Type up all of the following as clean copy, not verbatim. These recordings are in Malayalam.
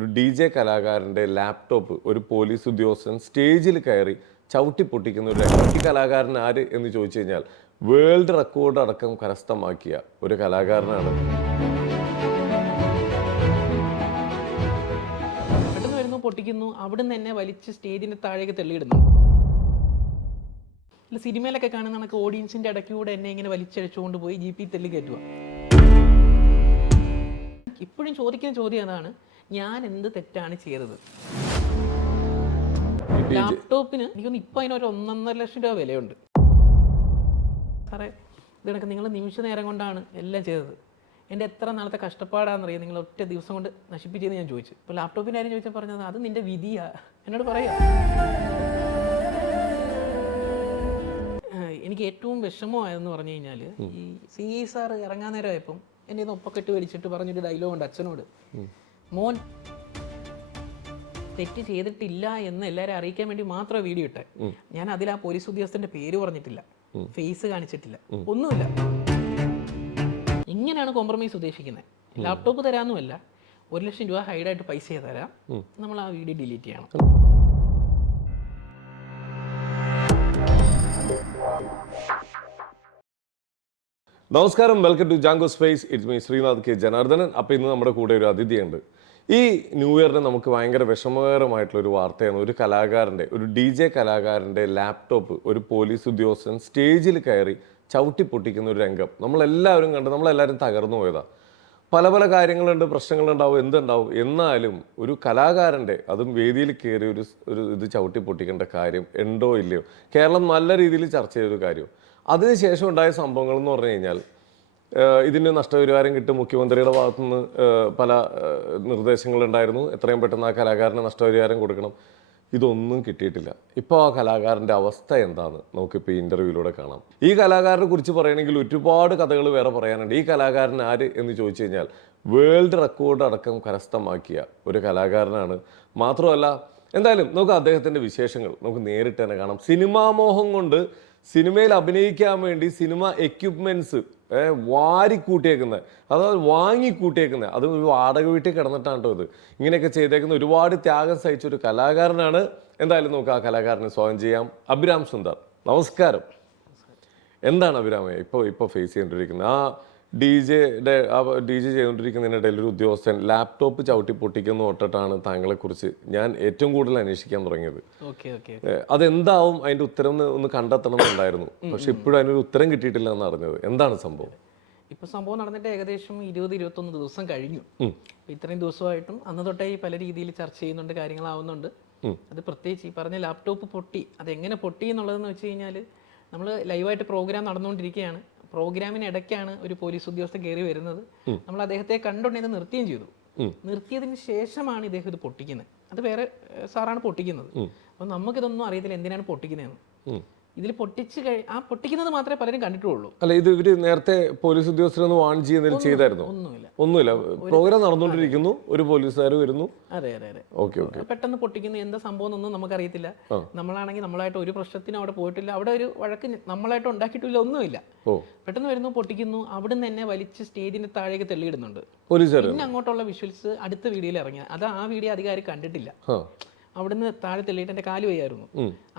ഒരു DJ കലാകാരൻ്റെ ലാപ്ടോപ്പ് ഒരു പോലീസ് ഉദ്യോഗസ്ഥൻ സ്റ്റേജിൽ കയറി ചവിട്ടി പൊട്ടിക്കുന്ന ഒരു ഈ കലാകാരൻ ആര് എന്ന് ചോദിച്ചു കഴിഞ്ഞാൽ വേൾഡ് റെക്കോർഡ് അടക്കം കരസ്ഥമാക്കിയ ഒരു കലാകാരനാണ്. പെട്ടെന്ന് വരുന്നു, പൊട്ടിക്കുന്നു, അവിടുന്ന് തന്നെ വലിച്ച് സ്റ്റേജിന്റെ താഴേക്ക് തെള്ളിയിടുന്നു. സിനിമയിലൊക്കെ കാണുന്ന കണക്ക് ഓഡിയൻസിന്റെ ഇടയ്ക്കൂടെ എന്നെ ഇങ്ങനെ വലിച്ചഴിച്ചുകൊണ്ട് പോയി ജീപ്പിൽ തെള്ളി കയറ്റുക. ഇപ്പോഴും ചോദിക്കുന്ന ചോദ്യം അതാണ്, ഞാൻ എന്ത് തെറ്റാണ് ചെയ്തത്? ലാപ്ടോപ്പിന് എനിക്കൊന്ന് ഇപ്പം അതിനൊരു 1.5 ലക്ഷം രൂപ വിലയുണ്ട്. സാറേ, ഇതൊക്കെ നിങ്ങൾ നിമിഷ നേരം കൊണ്ടാണ് എല്ലാം ചെയ്തത്. എൻ്റെ എത്ര നാളത്തെ കഷ്ടപ്പാടാണെന്നറിയാം നിങ്ങൾ ഒറ്റ ദിവസം കൊണ്ട് നശിപ്പിച്ചതെന്ന് ഞാൻ ചോദിച്ചു. ഇപ്പോൾ ലാപ്ടോപ്പിൻ്റെ കാര്യം ചോദിച്ചാൽ പറഞ്ഞത് അത് നിൻ്റെ വിധിയാ. എന്നോട് പറയാം. എനിക്ക് ഏറ്റവും വിഷമമായതെന്ന് പറഞ്ഞു കഴിഞ്ഞാൽ ഈ CI സാർ ഇറങ്ങാൻ നേരമായപ്പം എൻ്റെ ഒന്ന് ഒപ്പക്കെട്ട് വലിച്ചിട്ട് പറഞ്ഞൊരു ഡയലോഗ് ഉണ്ട് അച്ഛനോട്, മോൻ തെറ്റ് ചെയ്തിട്ടില്ല എന്ന് എല്ലാവരും അറിയിക്കാൻ വേണ്ടി മാത്രമേ വീഡിയോ ഇട്ടെ. ഞാൻ അതിൽ ആ പോലീസ് ഉദ്യോഗസ്ഥന്റെ പേര് പറഞ്ഞിട്ടില്ല, ഫേസ് കാണിച്ചിട്ടില്ല, ഒന്നുമില്ല. ഇങ്ങനെയാണ് കോംപ്രമൈസ് ഉദ്ദേശിക്കുന്നത്. ലാപ്ടോപ്പ് തരാമെന്നുമല്ല, 1 ലക്ഷം രൂപ ഹൈഡായിട്ട് പൈസ തരാം, നമ്മൾ ആ വീഡിയോ ഡിലീറ്റ് ചെയ്യണം. നമസ്കാരം, welcome to Jango space. It's me Sreenath K Janardhanan. അപ്പോൾ ഇന്ന് നമ്മുടെ കൂടെ ഒരു അതിഥിയുണ്ട്. ഈ ന്യൂ ഇയറിന് നമുക്ക് ഭയങ്കര വിഷമകരമായിട്ടുള്ളൊരു വാർത്തയാണ്. ഒരു കലാകാരൻ്റെ, ഒരു DJ കലാകാരൻ്റെ ലാപ്ടോപ്പ് ഒരു പോലീസ് ഉദ്യോഗസ്ഥൻ സ്റ്റേജിൽ കയറി ചവിട്ടി പൊട്ടിക്കുന്ന ഒരു രംഗം നമ്മളെല്ലാവരും കണ്ട് നമ്മളെല്ലാവരും തകർന്നു പോയതാണ്. പല പല കാര്യങ്ങളുണ്ട്, പ്രശ്നങ്ങളുണ്ടാവും, എന്തുണ്ടാവും. എന്നാലും ഒരു കലാകാരൻ്റെ, അതും വേദിയിൽ കയറി ഒരു ഇത് ചവിട്ടി പൊട്ടിക്കേണ്ട കാര്യം ഉണ്ടോ ഇല്ലയോ? കേരളം നല്ല രീതിയിൽ ചർച്ച ചെയ്തൊരു കാര്യം. അതിനുശേഷം ഉണ്ടായ സംഭവങ്ങൾ എന്ന് പറഞ്ഞു കഴിഞ്ഞാൽ ഇതിന് നഷ്ടപരിഹാരം കിട്ടും. മുഖ്യമന്ത്രിയുടെ ഭാഗത്തുനിന്ന് പല നിർദ്ദേശങ്ങളുണ്ടായിരുന്നു, എത്രയും പെട്ടെന്ന് ആ കലാകാരന് നഷ്ടപരിഹാരം കൊടുക്കണം. ഇതൊന്നും കിട്ടിയിട്ടില്ല. ഇപ്പോൾ ആ കലാകാരൻ്റെ അവസ്ഥ എന്താണെന്ന് നമുക്കിപ്പോൾ ഈ ഇൻ്റർവ്യൂവിലൂടെ കാണാം. ഈ കലാകാരനെ കുറിച്ച് പറയുകയാണെങ്കിൽ ഒരുപാട് കഥകൾ വേറെ പറയാനുണ്ട്. ഈ കലാകാരൻ ആര് എന്ന് ചോദിച്ചു കഴിഞ്ഞാൽ വേൾഡ് റെക്കോർഡ് അടക്കം കരസ്ഥമാക്കിയ ഒരു കലാകാരനാണ്. മാത്രമല്ല, എന്തായാലും നമുക്ക് അദ്ദേഹത്തിൻ്റെ വിശേഷങ്ങൾ നമുക്ക് നേരിട്ട് തന്നെ കാണാം. സിനിമാ മോഹം കൊണ്ട് സിനിമയിൽ അഭിനയിക്കാൻ വേണ്ടി സിനിമ എക്യുപ്മെൻറ്റ്സ് വാരിക്കൂട്ടിയേക്കുന്നത്, അതായത് വാങ്ങിക്കൂട്ടിയേക്കുന്നത്, അത് ഒരു വാടക വീട്ടിൽ കിടന്നിട്ടാണ് കേട്ടോ ഇത് ഇങ്ങനെയൊക്കെ ചെയ്തേക്കുന്ന. ഒരുപാട് ത്യാഗം സഹിച്ച ഒരു കലാകാരനാണ്. എന്തായാലും നമുക്ക് ആ കലാകാരനെ സ്വാഗതം ചെയ്യാം. അഭിരാം സുന്ദർ, നമസ്കാരം. എന്താണ് അഭിരാമേ ഇപ്പോൾ ഫേസ് ചെയ്തുകൊണ്ടിരിക്കുന്നത്? ആ DJ ചെയ്തുകൊണ്ടിരിക്കുന്നതിനിടയിൽ ഒരു ഉദ്യോഗസ്ഥൻ ലാപ്ടോപ്പ് ചവിട്ടി പൊട്ടിക്കുന്ന തൊട്ടിട്ടാണ് താങ്കളെക്കുറിച്ച് ഞാൻ ഏറ്റവും കൂടുതൽ അന്വേഷിക്കാൻ തുടങ്ങിയത്. അതെന്താവും അതിൻ്റെ ഉത്തരം ഒന്ന് കണ്ടെത്തണം എന്നുണ്ടായിരുന്നു. പക്ഷെ ഇപ്പോഴും അതിനൊരു ഉത്തരം കിട്ടിയിട്ടില്ല എന്ന് അറിഞ്ഞത്. എന്താണ് സംഭവം? ഇപ്പൊ സംഭവം നടന്നിട്ട് ഏകദേശം 20-21 ദിവസം കഴിഞ്ഞു. ഇത്രയും ദിവസമായിട്ടും അന്ന് തൊട്ടേ പല രീതിയിൽ ചർച്ച ചെയ്യുന്നുണ്ട്, കാര്യങ്ങളാവുന്നുണ്ട്. അത് പ്രത്യേകിച്ച് ഈ പറഞ്ഞ ലാപ്ടോപ്പ് പൊട്ടി, അതെങ്ങനെ പൊട്ടി എന്നുള്ളതെന്ന് വെച്ച് കഴിഞ്ഞാൽ നമ്മൾ ലൈവായിട്ട് പ്രോഗ്രാം നടന്നുകൊണ്ടിരിക്കുകയാണ്. പ്രോഗ്രാമിനിടയ്ക്കാണ് ഒരു പോലീസ് ഉദ്യോഗസ്ഥൻ കയറി വരുന്നത്. നമ്മൾ അദ്ദേഹത്തെ കണ്ടുകൊണ്ടിരുന്ന് നിർത്തുകയും ചെയ്തു. നിർത്തിയതിന് ശേഷമാണ് ഇദ്ദേഹം ഇത് പൊട്ടിക്കുന്നത്. അത് വേറെ സാറാണ് പൊട്ടിക്കുന്നത്. അപ്പം നമുക്കിതൊന്നും അറിയത്തില്ല എന്തിനാണ് പൊട്ടിക്കുന്നതെന്ന്. ഇതിൽ ആ പൊട്ടിക്കുന്നത് മാത്രമേ പലരും കണ്ടിട്ടുള്ളൂ. അല്ല, ഇത് ഇവര് നേരത്തെ പോലീസ് ഉദ്യോഗസ്ഥരൊന്ന് വാൺ ചെയ്യുന്നതിൽ ചെയ്തായിരുന്നു? ഒന്നുമില്ല. പ്രോഗ്രാം നടന്നുകൊണ്ടിരിക്കുന്നു, ഒരു പോലീസുകാർ വരുന്നു. അതെ. പെട്ടെന്ന് പൊട്ടിക്കുന്നു. എന്താ സംഭവം എന്നൊന്നും നമുക്കറിയത്തില്ല. നമ്മളാണെങ്കിൽ നമ്മളായിട്ട് ഒരു പ്രശ്നത്തിന് അവിടെ പോയിട്ടില്ല, അവിടെ ഒരു വഴക്ക് നമ്മളായിട്ട് ഉണ്ടാക്കിയിട്ടില്ല, ഒന്നുമില്ല. പെട്ടെന്ന് വരുന്നു, പൊട്ടിക്കുന്നു, അവിടുന്ന് തന്നെ വലിച്ച് സ്റ്റേജിന്റെ താഴേക്ക് തെള്ളിയിടുന്നുണ്ട്. പിന്നെ അങ്ങോട്ടുള്ള വിഷ്വൽസ് അടുത്ത വീഡിയോയിൽ ഇറങ്ങിയ അത് ആ വീഡിയോ അധികാരം കണ്ടിട്ടില്ല. അവിടുന്ന് താഴെ തെള്ളിയിട്ട് എന്റെ കാല് വയ്യായിരുന്നു.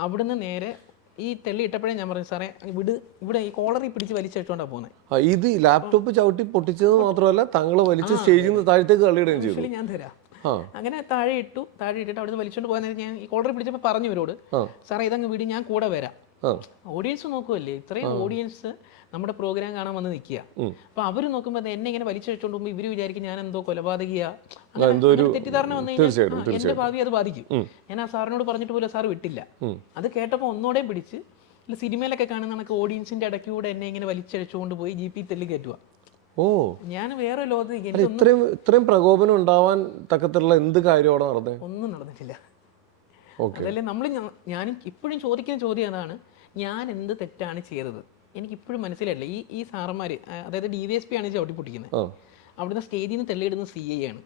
അവിടുന്ന് നേരെ ഈ തെള്ളി ഇട്ടപ്പോഴേ ഞാൻ പറഞ്ഞു, സാറേ ഇവിടെ ഈ കോളറി പിടിച്ച് വലിച്ചെടുത്തോണ്ടാ പോകുന്നത്. ഇത് ലാപ്ടോപ്പ് ചവിട്ടി പൊട്ടിച്ചത് മാത്രമല്ല, താങ്കളെ വലിച്ച് സ്റ്റേജിൽ നിന്ന് താഴത്തേക്ക് തള്ളിയിടുകയും ചെയ്തു. ഞാൻ തരാം. അങ്ങനെ താഴെ ഇട്ടിട്ട് അവിടെ വലിച്ചോണ്ട് പോകാൻ നേരം ഞാൻ ഈ കോളറി പിടിച്ചപ്പോൾ പറഞ്ഞു ഇവരോട്, സാറേ ഇതങ്ങ് വിടി, ഞാൻ കൂടെ വരാം. ഓഡിയൻസ് നോക്കുമല്ലേ, ഇത്രയും ഓഡിയൻസ് നമ്മുടെ പ്രോഗ്രാം കാണാൻ വന്ന് നിൽക്കുക. അപ്പൊ അവര് നോക്കുമ്പോൾ എന്നെ ഇങ്ങനെ വലിച്ചഴിച്ചോണ്ട് പോകുമ്പോൾ ഇവര് വിചാരിക്കും ഞാൻ എന്തോ കൊലപാതകയാ, തെറ്റിദ്ധാരണ വന്നു കഴിഞ്ഞാൽ എന്റെ ഭാവി അത് ബാധിക്കും. ഞാൻ ആ സാറിനോട് പറഞ്ഞിട്ട് പോലും സാർ വിട്ടില്ല. അത് കേട്ടപ്പോൾ ഒന്നോടെ പിടിച്ച് സിനിമയിലൊക്കെ കാണുന്ന കണക്ക് ഓഡിയൻസിന്റെ ഇടയ്ക്കൂടെ എന്നെ ഇങ്ങനെ വലിച്ചഴിച്ചുകൊണ്ട് പോയി ജീപ്പിൽ തെള്ളി കയറ്റുക. ഞാൻ വേറെ ലോകത്ത് ഇത്രയും പ്രകോപനം ഉണ്ടാവാൻ തക്കത്തിലുള്ള എന്ത് കാര്യമാണ് നടന്നത്? ഒന്നും നടന്നിട്ടില്ല. അതല്ലേ ഞാൻ ഇപ്പോഴും ചോദിക്കുന്ന ചോദ്യം അതാണ്, ഞാൻ എന്ത് തെറ്റാണ് ചെയ്തത്? എനിക്കിപ്പോഴും മനസ്സിലായില്ല. ഈ സാറന്മാര്, അതായത് DVSP ആണ് ചവിട്ടി പൊട്ടിക്കുന്നത്. അവിടുന്ന് സ്റ്റേജിൽ നിന്ന് തെള്ളിയിടുന്ന CI ആണ്.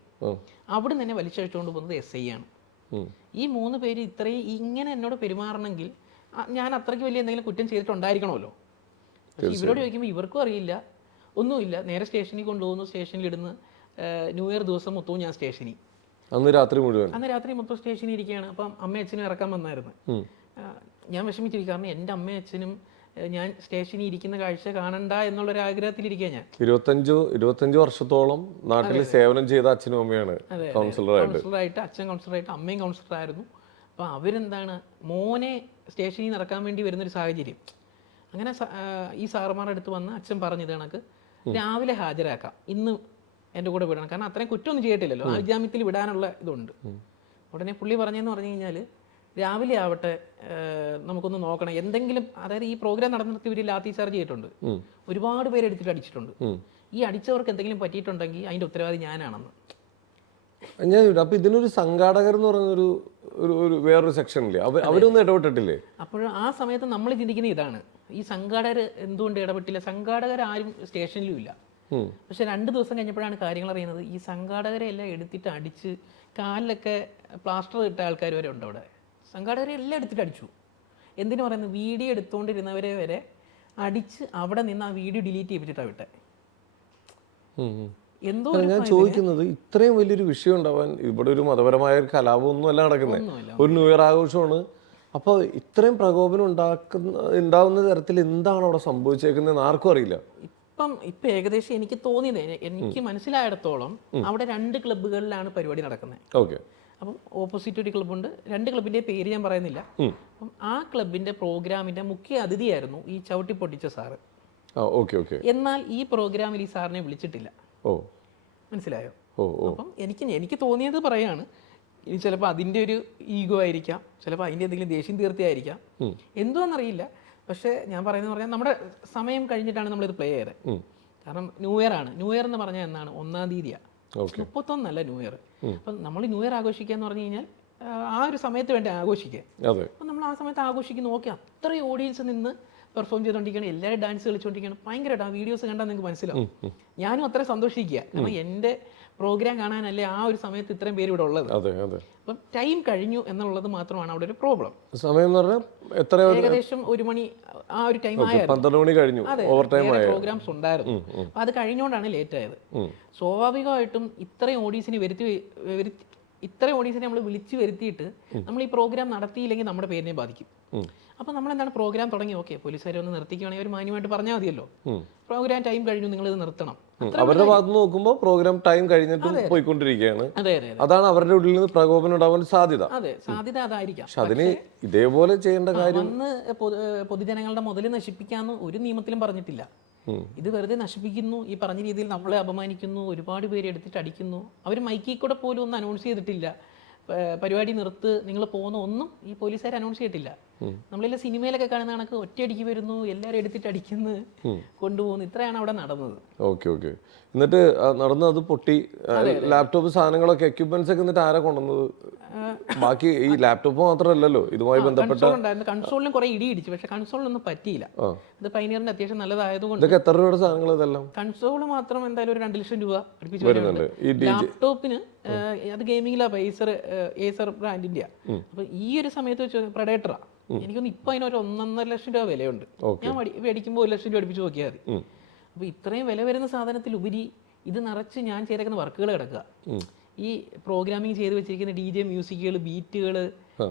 അവിടെ തന്നെ വലിച്ചഴിച്ചുകൊണ്ട് പോകുന്നത് SI ആണ്. ഈ 3 പേര് ഇത്രയും ഇങ്ങനെ എന്നോട് പെരുമാറണമെങ്കിൽ ഞാൻ അത്രയ്ക്ക് വലിയ എന്തെങ്കിലും കുറ്റം ചെയ്തിട്ടുണ്ടായിരിക്കണമല്ലോ. പക്ഷെ ഇവരോട് ചോദിക്കുമ്പോൾ ഇവർക്കും അറിയില്ല, ഒന്നുമില്ല. നേരെ സ്റ്റേഷനിൽ കൊണ്ടുപോകുന്നു, സ്റ്റേഷനിൽ ഇടുന്നു. ന്യൂ ഇയർ ദിവസം മൊത്തവും ഞാൻ സ്റ്റേഷനിൽ അന്ന് രാത്രി മുഴുവൻ. അന്ന് രാത്രി മൊത്തം സ്റ്റേഷനിൽ ഇരിക്കുകയാണ്. അപ്പം അമ്മയും അച്ഛനും ഇറക്കാൻ വന്നായിരുന്നു. ഞാൻ വിഷമിച്ചിരിക്കും, കാരണം എൻ്റെ അമ്മയും അച്ഛനും ഞാൻ സ്റ്റേഷനിൽ ഇരിക്കുന്ന കാഴ്ച കാണണ്ട എന്നുള്ളൊരു ആഗ്രഹത്തിലിരിക്കുക ഞാൻ. 25 വർഷത്തോളം നാട്ടിൽ സേവനം ചെയ്ത അച്ഛനും അമ്മയാണ് കൗൺസിലറായിട്ട്, അച്ഛൻ കൗൺസിലറായിട്ട്, അമ്മയും കൗൺസിലറായിരുന്നു. അപ്പോൾ അവരെന്താണ് മോനെ സ്റ്റേഷനിൽ നിന്ന് ഇറക്കാൻ വേണ്ടി വരുന്നൊരു സാഹചര്യം. അങ്ങനെ ഈ സാറുമാരുടെ അടുത്ത് വന്ന് അച്ഛൻ പറഞ്ഞത് കണക്ക് രാവിലെ ഹാജരാക്കാം, ഇന്ന് എൻ്റെ കൂടെ വിടണം, കാരണം അത്രയും കുറ്റമൊന്നും ചെയ്തിട്ടില്ലല്ലോ, ആൾജാമ്യത്തിൽ വിടാനുള്ള ഇതുണ്ട്. ഉടനെ പുള്ളി പറഞ്ഞതെന്ന് പറഞ്ഞു കഴിഞ്ഞാൽ രാവിലെ ആവട്ടെ, നമുക്കൊന്ന് നോക്കണം എന്തെങ്കിലും. അതായത് ഈ പ്രോഗ്രാം നടന്നിട്ട് ഇവർ ലാത്തി ചാർജ് ചെയ്തിട്ടുണ്ട്, ഒരുപാട് പേര് എടുത്തിട്ട് അടിച്ചിട്ടുണ്ട്. ഈ അടിച്ചവർക്ക് എന്തെങ്കിലും പറ്റിയിട്ടുണ്ടെങ്കിൽ അതിൻ്റെ ഉത്തരവാദി ഞാനാണെന്ന്. അപ്പൊ ഇതിനൊരു സംഘാടകർ എന്ന് പറയുന്നൊരു ഒരു വേറൊരു സെക്ഷൻ ഇല്ലേ, അവരൊന്നും ഇടപെട്ടിട്ടില്ലേ? അപ്പോൾ ആ സമയത്ത് നമ്മൾ ചിന്തിക്കുന്ന ഇതാണ്, ഈ സംഘാടകർ എന്തുകൊണ്ട് ഇടപെട്ടില്ല? സംഘാടകർ ആരും സ്റ്റേഷനിലും ഇല്ല. പക്ഷെ 2 ദിവസം കഴിഞ്ഞപ്പോഴാണ് കാര്യങ്ങൾ അറിയുന്നത്. ഈ സംഘാടകരെ എല്ലാം എടുത്തിട്ട് അടിച്ച് കാലിലൊക്കെ പ്ലാസ്റ്റർ ഇട്ട ആൾക്കാർ വരെ ഉണ്ട് അവിടെ. സംഘാടകരെ എല്ലാം എടുത്തിട്ട് അടിച്ചു. എന്തിനു പറയുന്നത്, വീഡിയോ എടുത്തുകൊണ്ടിരുന്നവരെ വരെ അടിച്ച് അവിടെ നിന്ന് ആ വീഡിയോ ഡിലീറ്റ് ചെയ്യിപ്പിച്ചിട്ടാണ് വിട്ടെ. എന്തോ ഞാൻ ചോദിക്കുന്നത്, ഇത്രയും വലിയൊരു വിഷയം ഉണ്ടാവാൻ ഇവിടെ ഒരു മതപരമായ ഒരു കലാപമൊന്നും അല്ല നടക്കുന്നത്, ഒരു ന്യൂ ഇയർ ആഘോഷമാണ്. അപ്പോൾ ഇത്രയും പ്രകോപനം ഉണ്ടാവുന്ന തരത്തിൽ എന്താണ് അവിടെ സംഭവിച്ചേക്കുന്നതെന്ന് ആർക്കും അറിയില്ല. ഇപ്പം ഏകദേശം എനിക്ക് തോന്നിയത്, എനിക്ക് മനസ്സിലായിടത്തോളം അവിടെ 2 ക്ലബ്ബുകളിലാണ് പരിപാടി നടക്കുന്നത്. ഓക്കെ. അപ്പം ഓപ്പോസിറ്റ് ഒരു ക്ലബ്ബുണ്ട്, 2 ക്ലബിൻ്റെ പേര് ഞാൻ പറയുന്നില്ല. അപ്പം ആ ക്ലബിൻ്റെ പ്രോഗ്രാമിൻ്റെ മുഖ്യ അതിഥിയായിരുന്നു ഈ ചവിട്ടി പൊട്ടിച്ച സാറ്. എന്നാൽ ഈ പ്രോഗ്രാമിൽ ഈ സാറിനെ വിളിച്ചിട്ടില്ല. മനസ്സിലായോ? അപ്പം എനിക്ക് തോന്നിയത് പറയാണ്, ഇനി ചിലപ്പോൾ അതിൻ്റെ ഒരു ഈഗോ ആയിരിക്കാം, ചിലപ്പോൾ അതിൻ്റെ എന്തെങ്കിലും ദേഷ്യം തീർത്തിയായിരിക്കാം, എന്തുവാണെന്നറിയില്ല. പക്ഷേ ഞാൻ പറയുന്നത് പറഞ്ഞാൽ നമ്മുടെ സമയം കഴിഞ്ഞിട്ടാണ് നമ്മളിത് പ്ലേ ചെയ്തത്. കാരണം ന്യൂ ഇയർ ആണ്. ന്യൂ ഇയർ എന്ന് പറഞ്ഞാൽ എന്നാണ് 1-ാം തീയതിയാണ്, 31 ന്യൂ ഇയർ. അപ്പം നമ്മൾ ന്യൂ ഇയർ ആഘോഷിക്കുക എന്ന് പറഞ്ഞു കഴിഞ്ഞാൽ ആ ഒരു സമയത്ത് വേണ്ടി ആഘോഷിക്കുക. അപ്പം നമ്മൾ ആ സമയത്ത് ആഘോഷിക്കുന്നു. ഓക്കെ, അത്രയും ഓഡിയൻസ് നിന്ന് പെർഫോം ചെയ്തുകൊണ്ടിരിക്കുകയാണ്, എല്ലാവരും ഡാൻസ് കളിച്ചുകൊണ്ടിരിക്കുകയാണ്, ഭയങ്കരമായിട്ട്. ആ വീഡിയോസ് കണ്ടാൽ നിങ്ങൾക്ക് മനസ്സിലാവും. ഞാനും അത്ര സന്തോഷിക്കുക, കാരണം എൻ്റെ പ്രോഗ്രാം കാണാനല്ലേ ആ ഒരു സമയത്ത് ഇത്രയും പേര് ഇവിടെ ഉള്ളത്. അപ്പം ടൈം കഴിഞ്ഞു എന്നുള്ളത് മാത്രമാണ് അവിടെ ഒരു പ്രോബ്ലം. സമയം ഏകദേശം 1 മണി ആ ഒരു ടൈം ആയിരുന്നു. അതെ, പ്രോഗ്രാംസ് ഉണ്ടായിരുന്നു. അപ്പം അത് കഴിഞ്ഞുകൊണ്ടാണ് ലേറ്റ് ആയത്. സ്വാഭാവികമായിട്ടും ഇത്രയും ഓഡീസിനെ നമ്മൾ വിളിച്ചു വരുത്തിയിട്ട് നമ്മൾ ഈ പ്രോഗ്രാം നടത്തിയില്ലെങ്കിൽ നമ്മുടെ പേരിനെ ബാധിക്കും. അപ്പം നമ്മളെന്താണ്, പ്രോഗ്രാം തുടങ്ങി, ഓക്കെ പോലീസുകാരെ ഒന്ന് നിർത്തിക്കുകയാണെങ്കിൽ അവർ മാന്യമായിട്ട് പറഞ്ഞാൽ മതിയല്ലോ, പ്രോഗ്രാം ടൈം കഴിഞ്ഞു, നിങ്ങളിത് നിർത്തണം. അവരുടെ ഭാഗത്ത് നോക്കുമ്പോൾ പ്രോഗ്രാം ടൈം കഴിഞ്ഞിട്ട് പോയിക്കൊണ്ടിരിക്കുകയാണ്. അതാണ് അവരുടെ ഉള്ളിൽ നിന്ന് പ്രകോപനം ഉണ്ടാവാൻ സാധ്യത. അതെ, സാധ്യത അതായിരിക്കാം. പക്ഷെ അതിന് ഇതേപോലെ ചെയ്യേണ്ട കാര്യം, അന്ന് പൊതുജനങ്ങളുടെ മുതൽ നശിപ്പിക്കാന്ന് ഒരു നിയമത്തിലും പറഞ്ഞിട്ടില്ല. ഇത് വെറുതെ നശിപ്പിക്കുന്നു, ഈ പറഞ്ഞ രീതിയിൽ നമ്മളെ അപമാനിക്കുന്നു, ഒരുപാട് പേര് എടുത്തിട്ട് അടിക്കുന്നു. അവർ മൈക്കിൽ കൂടെ പോലും ഒന്നും അനൗൺസ് ചെയ്തിട്ടില്ല, പരിപാടി നിർത്ത്, നിങ്ങൾ പോകുന്ന ഒന്നും ഈ പോലീസുകാർ അനൗൺസ് ചെയ്തിട്ടില്ല. നമ്മളെല്ലാം സിനിമയിലൊക്കെ കാണുന്ന കണക്ക് ഒറ്റയടിക്ക് വരുന്നു, എല്ലാവരും എടുത്തിട്ട് അടിക്കുന്നു, കൊണ്ടുപോകുന്നു. ഇത്രയാണ് അവിടെ നടന്നത്. ഓക്കെ. എന്നിട്ട് നടന്നത് അത് പൊട്ടി, ലാപ്ടോപ്പ് സാധനങ്ങളൊക്കെ എക്യുപ്മെന്റ്സ് ഒക്കെ എന്നിട്ട് ആരാ കൊണ്ടുവന്നത്? ബാക്കി ഈ ലാപ്ടോപ്പ് മാത്രമല്ലല്ലോ ഇതുമായി ബന്ധപ്പെട്ട കൺസോളിനും കുറെ ഇടി ഇടിച്ചു, പക്ഷെ കൺസോളിനൊന്നും പറ്റിയില്ല. ഇത് പൈനിയറിന്റെ അത്യാവശ്യം നല്ലതായതുകൊണ്ട്. ഇതൊക്കെ എത്ര രൂപയുടെ സാധനങ്ങൾ ഇതെല്ലാം? കൺസോള് മാത്രം എന്തായാലും ഒരു 2 ലക്ഷം രൂപ അടുപ്പിച്ച് വരുന്നുണ്ട്. ലാപ്ടോപ്പിന് അത് ഗെയിമിംഗ് ലാബ് ഏസർ ബ്രാൻഡിന്റെ. അപ്പൊ ഈ ഒരു സമയത്ത് വെച്ച് പ്രഡേറ്ററാ, എനിക്കൊന്ന് ഇപ്പൊ അതിനൊരു 1.5 ലക്ഷം രൂപ വിലയുണ്ട്. ഞാൻ മേടിക്കുമ്പോൾ 1 ലക്ഷം രൂപ അടുപ്പിച്ച് നോക്കിയാൽ മതി. അപ്പൊ ഇത്രയും വില വരുന്ന സാധനത്തിൽ ഉപരി ഇത് നിറച്ച് ഞാൻ ചെയ്തേക്കുന്ന വർക്കുകൾ കിടക്കുക. ഈ പ്രോഗ്രാമിംഗ് ചെയ്ത് വെച്ചിരിക്കുന്ന DJ മ്യൂസിക്കുകൾ, ബീറ്റുകൾ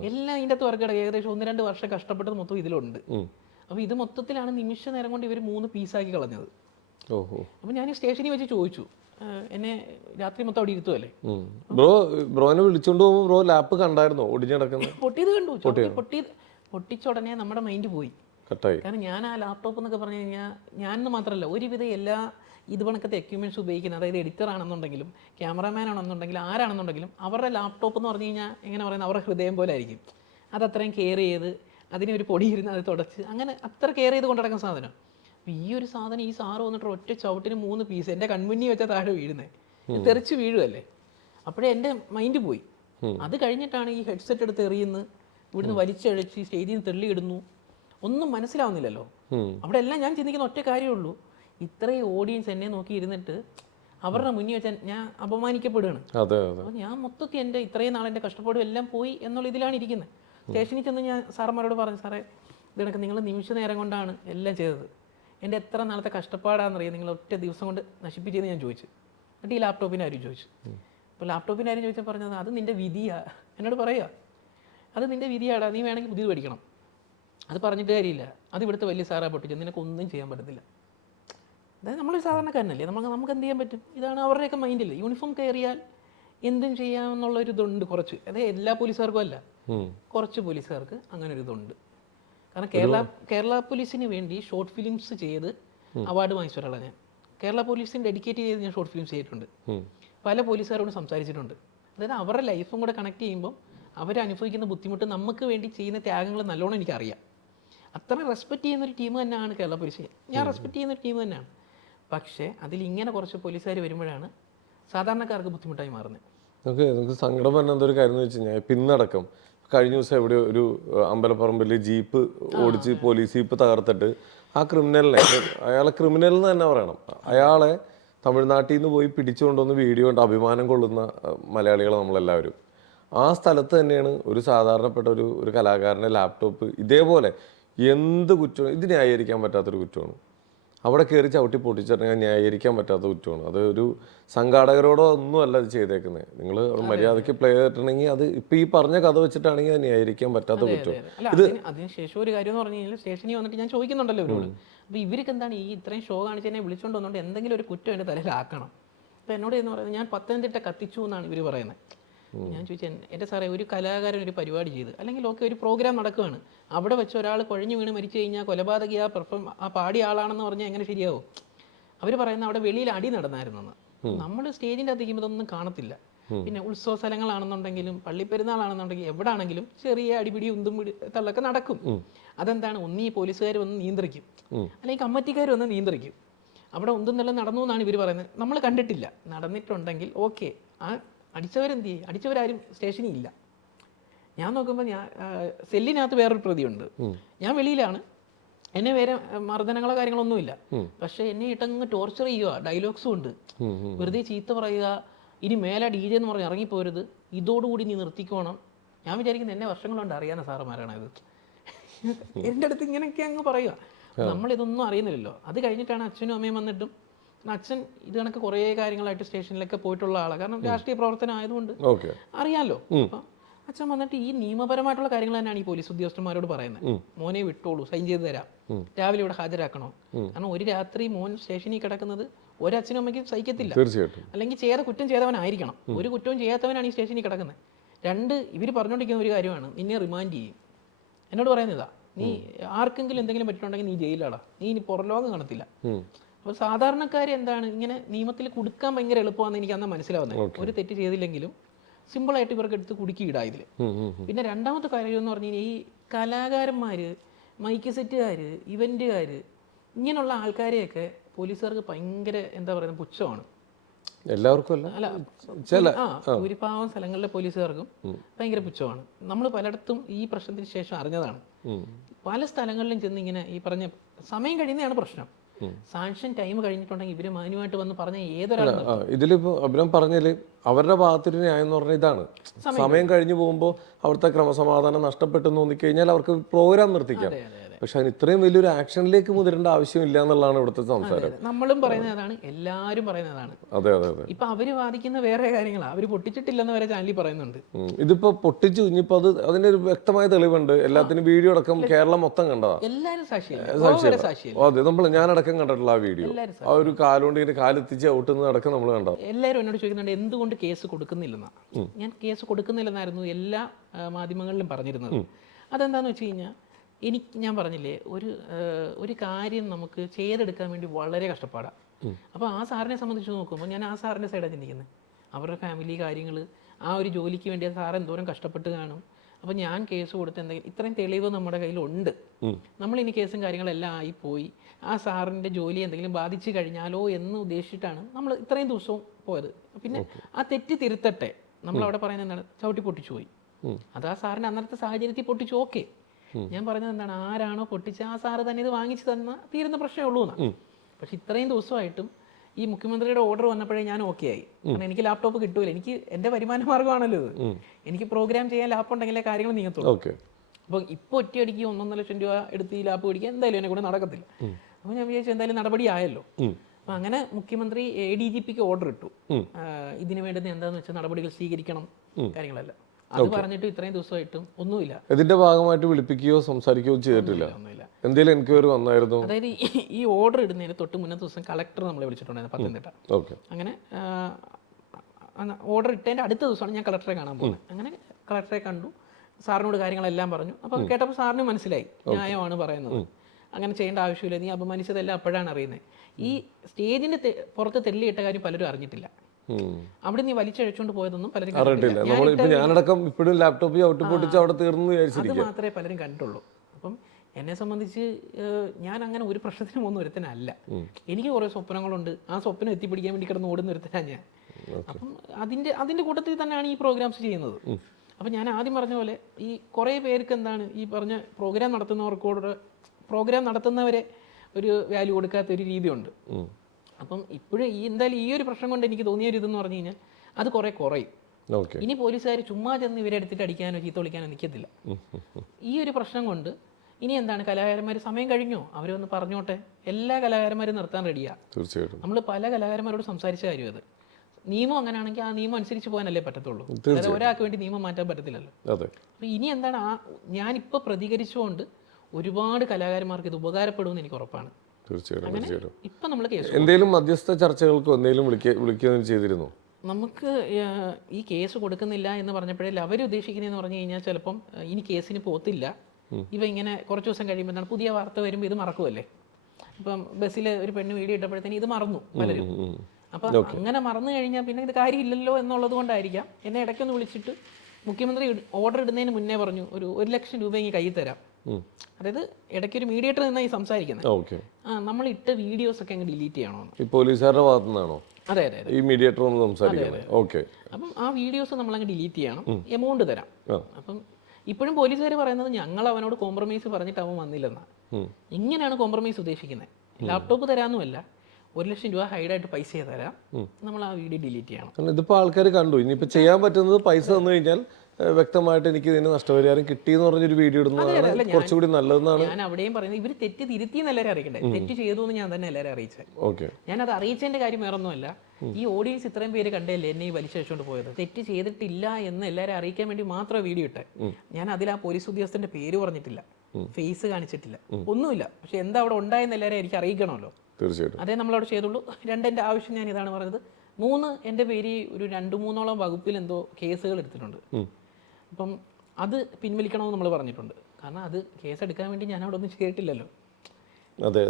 എല്ലാം ഇതിൻ്റെ അകത്ത് വർക്ക് കിടക്കുക. ഏകദേശം 1-2 വർഷം കഷ്ടപ്പെട്ടത് മൊത്തം ഇതിലുണ്ട്. അപ്പോൾ ഇത് മൊത്തത്തിലാണ് നിമിഷ നേരം കൊണ്ട് ഇവർ 3 പീസാക്കി കളഞ്ഞത്. അപ്പോൾ ഞാൻ സ്റ്റേഷനിൽ വെച്ച് ചോദിച്ചു, എന്നെ രാത്രി മൊത്തം അവിടെ ഇരുത്തുമല്ലേ? ബ്രോനെ വിളിച്ചോണ്ട് പോകുമ്പോൾ ബ്രോ ലാപ്പ് കണ്ടായിരുന്നോ ഒടിഞ്ഞു കിടക്കുന്നത്? പൊട്ടിയത് കണ്ടു. പൊട്ടിച്ച ഉടനെ നമ്മുടെ മൈൻഡ് പോയി. കാരണം ഞാൻ ആ ലാപ്ടോപ്പ് എന്നൊക്കെ പറഞ്ഞു കഴിഞ്ഞാൽ ഞാനെന്ന് മാത്രമല്ല, ഒരുവിധം എല്ലാ ഇത് കണക്കത്തെ എക്യുപ്മെന്റ്സ് ഉപയോഗിക്കുന്നത്, അതായത് എഡിറ്റർ ആണെന്നുണ്ടെങ്കിലും ക്യാമറാമാൻ ആണെന്നുണ്ടെങ്കിലും ആരാണെന്നുണ്ടെങ്കിലും അവരുടെ ലാപ്ടോപ്പ് എന്ന് പറഞ്ഞു കഴിഞ്ഞാൽ എങ്ങനെ പറയുന്നത്, അവരുടെ ഹൃദയം പോലെ ആയിരിക്കും. അത് അത്രയും കെയർ ചെയ്ത് അതിനെ ഒരു പൊടി ഇരുന്ന് അത് തുടച്ച് അങ്ങനെ അത്ര കെയർ ചെയ്ത് കൊണ്ടു നടക്കുന്ന സാധനം. അപ്പോൾ ഈ ഒരു സാധനം ഈ സാറ് വന്നിട്ട് ഒറ്റ ചവിട്ടിന് 3 പീസ് എൻ്റെ കൺമുന്നി വെച്ചാൽ താഴെ വീഴുന്നത്, തെറിച്ച് വീഴുമല്ലേ. അപ്പോഴേ എൻ്റെ മൈൻഡ് പോയി. അത് കഴിഞ്ഞിട്ടാണ് ഈ ഹെഡ്സെറ്റ് എടുത്ത് എറിയുന്നു, ഇവിടുന്ന് വലിച്ചഴിച്ച് സ്റ്റേജിൽ നിന്ന് തെള്ളിയിടുന്നു. ഒന്നും മനസ്സിലാവുന്നില്ലല്ലോ. അവിടെ എല്ലാം ഞാൻ ചിന്തിക്കുന്ന ഒറ്റ കാര്യമുള്ളൂ, ഇത്രയും ഓഡിയൻസ് എന്നെ നോക്കി ഇരുന്നിട്ട് അവരുടെ മുന്നിൽ വെച്ചാൽ ഞാൻ അപമാനിക്കപ്പെടുകയാണ്. അപ്പോൾ ഞാൻ മൊത്തത്തിൽ എൻ്റെ ഇത്രയും നാളെൻ്റെ കഷ്ടപ്പാടും എല്ലാം പോയി എന്നുള്ള ഇതിലാണ് ഇരിക്കുന്നത്. സ്റ്റേഷനിൽ ചെന്ന് ഞാൻ സാറന്മാരോട് പറഞ്ഞു, സാറേ ഇത് കണക്ക് നിങ്ങൾ നിമിഷ നേരം കൊണ്ടാണ് എല്ലാം ചെയ്തത്, എൻ്റെ എത്ര നാളത്തെ കഷ്ടപ്പാടാണെന്നറിയാം, നിങ്ങൾ ഒറ്റ ദിവസം കൊണ്ട് നശിപ്പിച്ചതെന്ന് ഞാൻ ചോദിച്ചു. എന്നിട്ട് ഈ ലാപ്ടോപ്പിൻ്റെ ആരും ചോദിച്ചു. അപ്പോൾ ലാപ്ടോപ്പിൻ്റെ കാര്യം ചോദിച്ചാൽ പറഞ്ഞത് അത് നിൻ്റെ വിധിയാ. എന്നോട് പറയുക അത് നിൻ്റെ വിധിയാടാ, നീ വേണമെങ്കിൽ പുതിയത് പഠിക്കണം. അത് പറഞ്ഞിട്ട് കാര്യമില്ല, അത് ഇവിടുത്തെ വലിയ സാറാ പൊട്ടിച്ചു, നിനക്കൊന്നും ചെയ്യാൻ പറ്റത്തില്ല. അതായത് നമ്മളൊരു സാധാരണക്കാരനല്ലേ, നമുക്ക് എന്ത് ചെയ്യാൻ പറ്റും? ഇതാണ് അവരുടെയൊക്കെ മൈൻഡിൽ. യൂണിഫോം കയറിയാൽ എന്തും ചെയ്യാമെന്നുള്ളൊരിതുണ്ട് കുറച്ച്. അതായത് എല്ലാ പോലീസുകാർക്കും അല്ല, കുറച്ച് പോലീസുകാർക്ക് അങ്ങനെ ഒരു ഇതുണ്ട്. കാരണം കേരള പോലീസിന് വേണ്ടി ഷോർട്ട് ഫിലിംസ് ചെയ്ത് അവാർഡ് വാങ്ങിച്ച ഒരാളാണ് ഞാൻ. കേരള പോലീസിന് ഡെഡിക്കേറ്റ് ചെയ്ത് ഞാൻ ഷോർട്ട് ഫിലിംസ് ചെയ്തിട്ടുണ്ട്. പല പോലീസുകാരോട് സംസാരിച്ചിട്ടുണ്ട്. അതായത് അവരുടെ ലൈഫും കൂടെ കണക്ട് ചെയ്യുമ്പോൾ അവരനുഭവിക്കുന്ന ബുദ്ധിമുട്ട് നമുക്ക് വേണ്ടി ചെയ്യുന്ന ത്യാഗങ്ങൾ നല്ലോണം എനിക്കറിയാം. അത്ര റെസ്പെക്റ്റ് ചെയ്യുന്നൊരു ടീം തന്നെയാണ് കേരള പോലീസ്. ഞാൻ റെസ്പെക്റ്റ് ചെയ്യുന്നൊരു ടീം തന്നെയാണ്. പക്ഷേ അതിൽ ഇങ്ങനെ കുറച്ച് പോലീസുകാർ വരുമ്പോഴാണ് സാധാരണക്കാർക്ക് ബുദ്ധിമുട്ടായി മാറുന്നത്. നമുക്ക് സങ്കടം വരുന്ന എന്തൊരു കാര്യം എന്ന് വെച്ച് കഴിഞ്ഞാൽ പിന്നടക്കം കഴിഞ്ഞ ദിവസം എവിടെ ഒരു അമ്പലപ്പറമ്പിൽ ജീപ്പ് ഓടിച്ച് പോലീസ് ജീപ്പ് തകർത്തിട്ട് ആ ക്രിമിനലിനെ, അയാളെ ക്രിമിനൽ എന്ന് തന്നെ പറയണം, അയാളെ തമിഴ്നാട്ടിൽ നിന്ന് പോയി പിടിച്ചുകൊണ്ടുവന്ന് വീഡിയോ കൊണ്ട് അഭിമാനം കൊള്ളുന്ന മലയാളികൾ നമ്മളെല്ലാവരും. ആ സ്ഥലത്ത് തന്നെയാണ് ഒരു സാധാരണപ്പെട്ട ഒരു കലാകാരൻ്റെ ലാപ്ടോപ്പ് ഇതേപോലെ എന്ത് കുറ്റവും, ഇത് ന്യായീകരിക്കാൻ പറ്റാത്തൊരു കുറ്റമാണ്. അവിടെ കയറി ചവിട്ടി പൊട്ടിച്ചിട്ടുണ്ടെങ്കിൽ ന്യായീകരിക്കാൻ പറ്റാത്ത കുറ്റമാണ്. അത് ഒരു സംഘാടകരോടോ ഒന്നും അല്ല അത് ചെയ്തേക്കുന്നത്. നിങ്ങൾ മര്യാദയ്ക്ക് പ്ലേ ചെയ്തിട്ടുണ്ടെങ്കിൽ അത് ഇപ്പം ഈ പറഞ്ഞ കഥ വെച്ചിട്ടാണെങ്കിൽ അത് ന്യായീകരിക്കാൻ പറ്റാത്ത കുറ്റം. അതിനുശേഷം ഒരു കാര്യം എന്ന് പറഞ്ഞു കഴിഞ്ഞാൽ സ്റ്റേഷനിൽ വന്നിട്ട് ഞാൻ ചോദിക്കുന്നുണ്ടല്ലോ ഇവരോട്, അപ്പോൾ ഇവർക്ക് എന്താണ് ഈ ഇത്രയും ഷോ കാണിച്ച് എന്നെ വിളിച്ചുകൊണ്ട് വന്നുകൊണ്ട് എന്തെങ്കിലും ഒരു കുറ്റം എൻ്റെ തലയിലാക്കണം. അപ്പോൾ എന്നോട് എന്ന് പറയുന്നത് ഞാൻ പത്തനംതിട്ട കത്തിച്ചു എന്നാണ് ഇവർ പറയുന്നത്. ഞാൻ ചോദിച്ചാൽ എൻ്റെ സാറേ, ഒരു കലാകാരൻ ഒരു പരിപാടി ചെയ്ത് അല്ലെങ്കിൽ ഓക്കെ ഒരു പ്രോഗ്രാം നടക്കുകയാണ്, അവിടെ വെച്ച് ഒരാൾ കുഴഞ്ഞു വീണ് മരിച്ചു കഴിഞ്ഞാൽ കൊലപാതകി ആ പാടിയ ആളാണെന്ന് പറഞ്ഞാൽ എങ്ങനെ ശരിയാവും? അവർ പറയുന്ന അവിടെ വെളിയിൽ അടി നടന്നായിരുന്നെന്ന്. നമ്മൾ സ്റ്റേജിൻ്റെ അകത്തേക്കുമ്പോൾ ഇതൊന്നും കാണത്തില്ല. പിന്നെ ഉത്സവ സ്ഥലങ്ങളാണെന്നുണ്ടെങ്കിലും പള്ളിപ്പെരുന്നാളാണെന്നുണ്ടെങ്കിൽ എവിടെ ആണെങ്കിലും ചെറിയ അടിപിടി ഉന്തും തള്ളൊക്കെ നടക്കും. അതെന്താണ്, ഒന്നീ പോലീസുകാർ വന്ന് നിയന്ത്രിക്കും, അല്ലെങ്കിൽ കമ്മിറ്റിക്കാർ വന്ന് നിയന്ത്രിക്കും. അവിടെ ഒന്നും നല്ല നടന്നു എന്നാണ് ഇവർ പറയുന്നത്. നമ്മൾ കണ്ടിട്ടില്ല. നടന്നിട്ടുണ്ടെങ്കിൽ ഓക്കെ, ആ അടിച്ചവരെന്ത് ചെയ്യും? അടിച്ചവരാരും സ്റ്റേഷനിൽ ഇല്ല. ഞാൻ നോക്കുമ്പോൾ സെല്ലിനകത്ത് വേറൊരു പ്രതിയുണ്ട്, ഞാൻ വെളിയിലാണ്, എന്നെ വേറെ മർദ്ദനങ്ങളോ കാര്യങ്ങളൊന്നുമില്ല. പക്ഷെ എന്നെ ഇട്ടങ്ങ് ടോർച്ചർ ചെയ്യുക, ഡയലോഗ്സും ഉണ്ട്, വെറുതെ ചീത്ത പറയുക, ഇനി മേലെ DJ എന്ന് പറഞ്ഞ് ഇറങ്ങിപ്പോരുത്, ഇതോടുകൂടി നീ നിർത്തിക്കോണം. ഞാൻ വിചാരിക്കുന്നത് എന്നെ വർഷങ്ങൾ കൊണ്ട് അറിയാവുന്ന സാറന്മാരാണ് ഇത്. എൻ്റെ അടുത്ത് ഇങ്ങനെയൊക്കെ അങ്ങ് പറയുക. നമ്മളിതൊന്നും അറിയുന്നില്ലല്ലോ. അത് കഴിഞ്ഞിട്ടാണ് അച്ഛനും അമ്മയും വന്നിട്ടും, അച്ഛൻ ഇത് കണക്ക് കുറേ കാര്യങ്ങളായിട്ട് സ്റ്റേഷനിലൊക്കെ പോയിട്ടുള്ള ആളാണ്. കാരണം രാഷ്ട്രീയ പ്രവർത്തനം ആയതുകൊണ്ട് അറിയാമല്ലോ. അപ്പം അച്ഛൻ വന്നിട്ട് ഈ നിയമപരമായിട്ടുള്ള കാര്യങ്ങൾ തന്നെയാണ് ഈ പോലീസ് ഉദ്യോഗസ്ഥന്മാരോട് പറയുന്നത്. മോനെ വിട്ടോളൂ, സൈൻ ചെയ്ത് തരാം, രാവിലെ ഇവിടെ ഹാജരാക്കണോ. കാരണം ഒരു രാത്രി മോൻ സ്റ്റേഷനിൽ കിടക്കുന്നത് ഒരച്ഛനും അമ്മയ്ക്കും സഹിക്കത്തില്ല. അല്ലെങ്കിൽ കുറ്റം ചെയ്തവനായിരിക്കണം. ഒരു കുറ്റവും ചെയ്യാത്തവനാണ് ഈ സ്റ്റേഷനിൽ കിടക്കുന്നത്. രണ്ട്, ഇവർ പറഞ്ഞുകൊണ്ടിരിക്കുന്ന ഒരു കാര്യമാണ്, നിന്നെ റിമാൻഡ് ചെയ്യും. എന്നോട് പറയുന്നതാ, നീ ആർക്കെങ്കിലും എന്തെങ്കിലും പറ്റിയിട്ടുണ്ടെങ്കിൽ നീ ജയിലാടാ, നീ ഇനി പുറലോകം കാണത്തില്ല. അപ്പോൾ സാധാരണക്കാർ എന്താണ് ഇങ്ങനെ നിയമത്തിൽ കൊടുക്കാൻ ഭയങ്കര എളുപ്പമാണെന്ന് എനിക്ക് അന്ന് മനസ്സിലാവുന്നത്. ഒരു തെറ്റ് ചെയ്തില്ലെങ്കിലും സിമ്പിളായിട്ട് ഇവർക്ക് എടുത്ത് കുടുക്കിയിടാം ഇതിൽ. പിന്നെ രണ്ടാമത്തെ കാര്യം എന്ന് പറഞ്ഞു കഴിഞ്ഞാൽ ഈ കലാകാരന്മാർ, മൈക്ക് സെറ്റുകാർ, ഇവൻറ്റുകാർ, ഇങ്ങനെയുള്ള ആൾക്കാരെയൊക്കെ പോലീസുകാർക്ക് ഭയങ്കര എന്താ പറയുക പുച്ഛമാണ്. എല്ലാവർക്കും അല്ല, ഭൂരിഭാഗം സ്ഥലങ്ങളിലെ പോലീസുകാർക്കും ഭയങ്കര പുച്ഛമാണ്. നമ്മൾ പലയിടത്തും ഈ പ്രശ്നത്തിന് ശേഷം അറിഞ്ഞതാണ്. പല സ്ഥലങ്ങളിലും ചെന്ന് ഇങ്ങനെ ഈ പറഞ്ഞ സമയം കഴിയുന്നതാണ് പ്രശ്നം. സാങ്ഷൻ ടൈം കഴിഞ്ഞിട്ടുണ്ടെങ്കിൽ ഇവര് മാന്യമായിട്ട് വന്ന് പറഞ്ഞ ഏതൊരാളും ഇതിലിപ്പോ അഭിനം പറഞ്ഞാല് അവരുടെ ഭാഗത്തൊരു ന്യായം എന്ന് പറഞ്ഞാൽ ഇതാണ്, സമയം കഴിഞ്ഞു പോകുമ്പോൾ അവിടുത്തെ ക്രമസമാധാനം നഷ്ടപ്പെട്ടു തോന്നിക്കഴിഞ്ഞാൽ അവർക്ക് പ്രോഗ്രാം നിർത്തിക്കാം. പക്ഷെ അതിന് ഇത്രയും വലിയൊരു ആക്ഷനിലേക്ക് മുതിരേണ്ട ആവശ്യമില്ല എന്നുള്ളതാണ് ഇവിടുത്തെ സംസാരം. നമ്മളും പറയുന്നതാണ്, എല്ലാവരും പറയുന്നതാണ്. അതെ അതെ അതെ. ഇപ്പൊ അവര് വാദിക്കുന്ന വേറെ കാര്യങ്ങളാണ്, അവര് പൊട്ടിച്ചിട്ടില്ലെന്ന് വരെ ചാനലിൽ പറയുന്നുണ്ട്. ഇതിപ്പോ പൊട്ടിച്ചു, ഇനിയിപ്പോ അതിന്റെ ഒരു വ്യക്തമായ തെളിവുണ്ട്. എല്ലാത്തിനും വീഡിയോ അടക്കം കേരളം മൊത്തം കണ്ടതാ. എല്ലാരും സാക്ഷിയല്ലേ? അതെ, ഞാനടക്കം കണ്ടിട്ടുള്ള ആ വീഡിയോ, ആ ഒരു കാലുകൊണ്ട് ഇങ്ങനെ കാലെത്തിച്ച് ഔട്ടുന്നത് അടക്കം നമ്മൾ കണ്ടത്. എല്ലാവരും എന്നോട് ചോദിക്കുന്നുണ്ട് എന്തുകൊണ്ട് കേസ് കൊടുക്കുന്നില്ലെന്നാ. ഞാൻ കേസ് കൊടുക്കുന്നില്ലെന്നായിരുന്നു എല്ലാ മാധ്യമങ്ങളിലും പറഞ്ഞിരുന്നത്. അതെന്താന്ന് വെച്ച് കഴിഞ്ഞാൽ ഞാൻ പറഞ്ഞില്ലേ, ഒരു കാര്യം നമുക്ക് ചെയ്തെടുക്കാൻ വേണ്ടി വളരെ കഷ്ടപ്പാടാണ്. അപ്പോൾ ആ സാറിനെ സംബന്ധിച്ച് നോക്കുമ്പോൾ ഞാൻ ആ സാറിൻ്റെ സൈഡാണ് ചിന്തിക്കുന്നത്. അവരുടെ ഫാമിലി കാര്യങ്ങൾ, ആ ഒരു ജോലിക്ക് വേണ്ടി ആ സാർ എന്തോരം കഷ്ടപ്പെട്ട് കാണും. അപ്പോൾ ഞാൻ കേസ് കൊടുത്ത് എന്തെങ്കിലും ഇത്രയും തെളിവ് നമ്മുടെ കയ്യിലുണ്ട്, നമ്മളിനി കേസും കാര്യങ്ങളെല്ലാം ആയിപ്പോയി, ആ സാറിൻ്റെ ജോലി എന്തെങ്കിലും ബാധിച്ചു കഴിഞ്ഞാലോ എന്ന് ഉദ്ദേശിച്ചിട്ടാണ് നമ്മൾ ഇത്രയും ദിവസവും പോയത്. പിന്നെ ആ തെറ്റ് തിരുത്തട്ടെ, നമ്മളവിടെ പറയുന്നത് എന്താണ്, ചവിട്ടി പൊട്ടിച്ചു പോയി, അത് ആ സാറിൻ്റെ അന്നത്തെ സാഹചര്യത്തിൽ പൊട്ടിച്ചു, ഓക്കെ. ഞാൻ പറഞ്ഞത് എന്താണ്, ആരാണോ പൊട്ടിച്ച് ആ സാറ് തന്നെ ഇത് വാങ്ങിച്ചു തന്ന തീരുന്ന പ്രശ്നമേ ഉള്ളൂ എന്നാണ്. പക്ഷെ ഇത്രയും ദിവസമായിട്ടും ഈ മുഖ്യമന്ത്രിയുടെ ഓർഡർ വന്നപ്പോഴേ ഞാൻ ഓക്കെ ആയി. കാരണം എനിക്ക് ലാപ്ടോപ്പ് കിട്ടൂല, എനിക്ക് എൻ്റെ വരുമാന മാർഗ്ഗമാണല്ലോ ഇത്. എനിക്ക് പ്രോഗ്രാം ചെയ്യാൻ ലാപ്പ് ഉണ്ടെങ്കിലേ കാര്യങ്ങൾ നീങ്ങത്തുള്ളൂ. അപ്പോൾ ഇപ്പോൾ ഒറ്റയടിക്ക് 1.5 ലക്ഷം രൂപ എടുത്ത് ഈ ലാപ്പ് മേടിക്കാൻ എന്തായാലും എന്നെ കൂടെ നടക്കത്തില്ല. അപ്പോൾ ഞാൻ വിചാരിച്ചു എന്തായാലും നടപടി ആയല്ലോ. അപ്പം അങ്ങനെ മുഖ്യമന്ത്രി ADGPക്ക് ഓർഡർ ഇട്ടു. ഇതിന് വേണ്ടുന്ന എന്താണെന്ന് വെച്ചാൽ നടപടികൾ സ്വീകരിക്കണം കാര്യങ്ങളെല്ലാം. അത് പറഞ്ഞിട്ട് ഇത്രയും ദിവസമായിട്ടും ഒന്നുമില്ല. ഇതിന്റെ ഭാഗമായിട്ട് വിളിപ്പിക്കുകയോ സംസാരിക്കുകയോ ചെയ്തിട്ടില്ല. ഒന്നുമില്ല. എന്തെങ്കിലും എൻക്വയറി വന്നായിരുന്നു? അതായത് ഈ ഓർഡർ ഇടുന്നതിന് തൊട്ട് മുന്നത്തെ ദിവസം കളക്ടർ നമ്മളെ വിളിച്ചിട്ടുണ്ടായിരുന്നു പത്തനംതിട്ട. ഓക്കെ. അങ്ങനെ ഓർഡർ ഇട്ടതിൻ്റെ അടുത്ത ദിവസമാണ് ഞാൻ കളക്ടറെ കാണാൻ പോകുന്നത്. അങ്ങനെ കളക്ടറെ കണ്ടു, സാറിനോട് കാര്യങ്ങളെല്ലാം പറഞ്ഞു. അപ്പോൾ കേട്ടപ്പോൾ സാറിന് മനസ്സിലായി ന്യായമാണ് പറയുന്നത്, അങ്ങനെ ചെയ്യേണ്ട ആവശ്യമില്ല, നീ അപമാനിച്ചതെല്ലാം അപ്പോഴാണ് അറിയുന്നത്. ഈ സ്റ്റേജിന്റെ പുറത്ത് തെല്ലിയിട്ട കാര്യം പലരും അറിഞ്ഞിട്ടില്ല. അവിടെ നീ വലിച്ചഴിച്ചുകൊണ്ട് പോയതൊന്നും പലരും അറിയിട്ടില്ല. നമ്മളിപ്പോ ഞാനടക്കം ഇപ്പോഴും ലാപ്ടോപ്പ് ഔട്ട് പൊട്ടിച്ച് അവിടെ തീർന്നു അത് മാത്രമേ പലരും കണ്ടിട്ടുള്ളൂ. അപ്പം എന്നെ സംബന്ധിച്ച് ഞാൻ അങ്ങനെ ഒരു പ്രശ്നത്തിനും ഒന്നും ഒരുത്തനല്ല. എനിക്ക് കുറേ സ്വപ്നങ്ങളുണ്ട്. ആ സ്വപ്നം എത്തിപ്പിടിക്കാൻ വേണ്ടി കിടന്ന് ഓടുന്ന ഒരുത്തനാണ് ഞാൻ. അപ്പം അതിന്റെ കൂട്ടത്തിൽ തന്നെയാണ് ഈ പ്രോഗ്രാംസ് ചെയ്യുന്നത്. അപ്പം ഞാൻ ആദ്യം പറഞ്ഞ പോലെ ഈ കുറേ പേർക്ക് എന്താണ് ഈ പറഞ്ഞ പ്രോഗ്രാം നടത്തുന്നവരെ ഒരു വാല്യൂ കൊടുക്കാത്ത ഒരു രീതിയുണ്ട്. അപ്പം ഇപ്പോഴും എന്തായാലും ഈ ഒരു പ്രശ്നം കൊണ്ട് എനിക്ക് തോന്നിയ ഒരു ഇതെന്ന് പറഞ്ഞു കഴിഞ്ഞാൽ അത് കുറയും. ഇനി പോലീസുകാർ ചുമ്മാ ചെന്ന് ഇവരെ എടുത്തിട്ട് അടിക്കാനോ ചീത്ത വിളിക്കാനോ നിൽക്കത്തില്ല. ഈ ഒരു പ്രശ്നം കൊണ്ട് ഇനി എന്താണ്, കലാകാരന്മാർ സമയം കഴിഞ്ഞോ, അവരൊന്ന് പറഞ്ഞോട്ടെ. എല്ലാ കലാകാരന്മാരും നിർത്താൻ റെഡിയാണ്. തീർച്ചയായിട്ടും നമ്മൾ പല കലാകാരന്മാരോട് സംസാരിച്ച കാര്യം അത്. നിയമം അങ്ങനെയാണെങ്കിൽ ആ നിയമം അനുസരിച്ച് പോകാനല്ലേ പറ്റത്തുള്ളൂ. അതായത് ഒരാൾക്ക് വേണ്ടി നിയമം മാറ്റാൻ പറ്റത്തില്ലല്ലോ. അപ്പം ഇനി എന്താണ്, ഞാനിപ്പോൾ പ്രതികരിച്ചുകൊണ്ട് ഒരുപാട് കലാകാരന്മാർക്ക് ഇത് ഉപകാരപ്പെടുമെന്ന് എനിക്ക് ഉറപ്പാണ്. തീർച്ചയായിട്ടും. ഇപ്പം നമ്മൾ കേസ് എന്തെങ്കിലും മധ്യസ്ഥ ചർച്ചകൾക്ക് എന്തെങ്കിലും വിളിക്കുകയും ചെയ്തിരുന്നു? നമുക്ക് ഈ കേസ് കൊടുക്കുന്നില്ല എന്ന് പറഞ്ഞപ്പോഴേ അവർ ഉദ്ദേശിക്കുന്നതെന്ന് പറഞ്ഞു കഴിഞ്ഞാൽ ചിലപ്പം ഇനി കേസിന് പോത്തില്ല, ഇവ ഇങ്ങനെ കുറച്ച് ദിവസം കഴിയുമ്പോൾ എന്താണ് പുതിയ വാർത്ത വരുമ്പോൾ ഇത് മറക്കുമല്ലേ. ഇപ്പം ബസ്സിൽ ഒരു പെണ്ണ് വീഡിയോ ഇട്ടപ്പോഴത്തേന് ഇത് മറന്നു പലരും. അപ്പം അങ്ങനെ മറന്നു കഴിഞ്ഞാൽ പിന്നെ ഇത് കാര്യമില്ലല്ലോ എന്നുള്ളത് കൊണ്ടായിരിക്കാം എന്നെ ഇടയ്ക്കൊന്ന് വിളിച്ചിട്ട് മുഖ്യമന്ത്രി ഓർഡർ ഇടുന്നതിന് മുന്നേ പറഞ്ഞു ഒരു 1 ലക്ഷം രൂപ ഇങ്ങനെ കയ്യിൽ തരാം. അതായത് ഇടയ്ക്കൊരു മീഡിയേറ്റർ നിന്നായി സംസാരിക്കുന്നത്. നമ്മൾ ഇട്ട വീഡിയോസ് ഒക്കെ അങ്ങ് ഡിലീറ്റ് ചെയ്യണമെന്ന്. പോലീസുകാരുടെ ഭാഗത്തു നിന്നാണോ? അതെ. ഈ മീഡിയേറ്റർ ഒന്ന് സംസാരിക്കുന്നത്. അപ്പം ആ വീഡിയോസ് നമ്മളങ്ങ് ഡിലീറ്റ് ചെയ്യണം, എമൗണ്ട് തരാം. അപ്പം ഇപ്പോഴും പോലീസുകാർ പറയുന്നത് ഞങ്ങൾ അവനോട് കോംപ്രമൈസ് പറഞ്ഞിട്ട് അവൻ വന്നില്ലെന്നാണ്. ഇങ്ങനെയാണ് കോംപ്രമൈസ് ഉദ്ദേശിക്കുന്നത്. ലാപ്ടോപ്പ് തരാമെന്നുമല്ല, 1 ലക്ഷം രൂപ ഹൈഡായിട്ട് പൈസ തരാം, നമ്മൾ ആ വീഡിയോ ഡിലീറ്റ് ചെയ്യണം. ഇതിപ്പോൾ ആൾക്കാർ കണ്ടു. ഇനിയിപ്പോൾ ചെയ്യാൻ പറ്റുന്നത് പൈസ തന്നു കഴിഞ്ഞാൽ വ്യക്തമായിട്ട് എനിക്ക് ഇതിന് നഷ്ടപരിഹാരം കിട്ടിയെന്ന് പറഞ്ഞൊരു വീഡിയോ ഇടുന്നതാണ് കുറച്ചുകൂടി നല്ലതെന്നാണ് ഞാൻ അവിടെയും പറയുന്നത്. ഇവർ തെറ്റ് തിരുത്തിയെന്ന് എല്ലാവരും അറിയിക്കണ്ടേ. തെറ്റ് ചെയ്തു എന്ന് ഞാൻ തന്നെ എല്ലാവരും അറിയിച്ചത്. ഞാനത് അറിയിച്ചതിന്റെ കാര്യം വേറൊന്നുമല്ല, ഈ ഓഡിയൻസ് ഇത്രയും പേര് കണ്ടല്ലേ എന്നെ ഈ വലിച്ചഴിച്ചുകൊണ്ട് പോയത്. തെറ്റ് ചെയ്തിട്ടില്ല എന്ന് എല്ലാവരും അറിയിക്കാൻ വേണ്ടി മാത്രമേ വീഡിയോ ഇട്ടെ. ഞാൻ അതിൽ ആ പോലീസ് ഉദ്യോഗസ്ഥന്റെ പേര് പറഞ്ഞിട്ടില്ല, ഫേസ് കാണിച്ചിട്ടില്ല, ഒന്നുമില്ല. പക്ഷെ എന്താ അവിടെ ഉണ്ടായെന്ന് എല്ലാവരും എനിക്ക് അറിയിക്കണമല്ലോ. തീർച്ചയായിട്ടും അതേ നമ്മളവിടെ ചെയ്തുള്ളൂ. 2 എൻ്റെ ആവശ്യം ഞാൻ ഇതാണ് പറഞ്ഞത്. 3 എൻ്റെ പേര് ഒരു 2-3ഓളം വകുപ്പിൽ എന്തോ കേസുകൾ എടുത്തിട്ടുണ്ട്. അപ്പം അത് പിൻവലിക്കണമെന്ന് നമ്മൾ പറഞ്ഞിട്ടുണ്ട്. കാരണം അത് കേസെടുക്കാൻ വേണ്ടി ഞാൻ അവിടെ ഒന്നും ചെയ്തിട്ടില്ലല്ലോ. അതെ.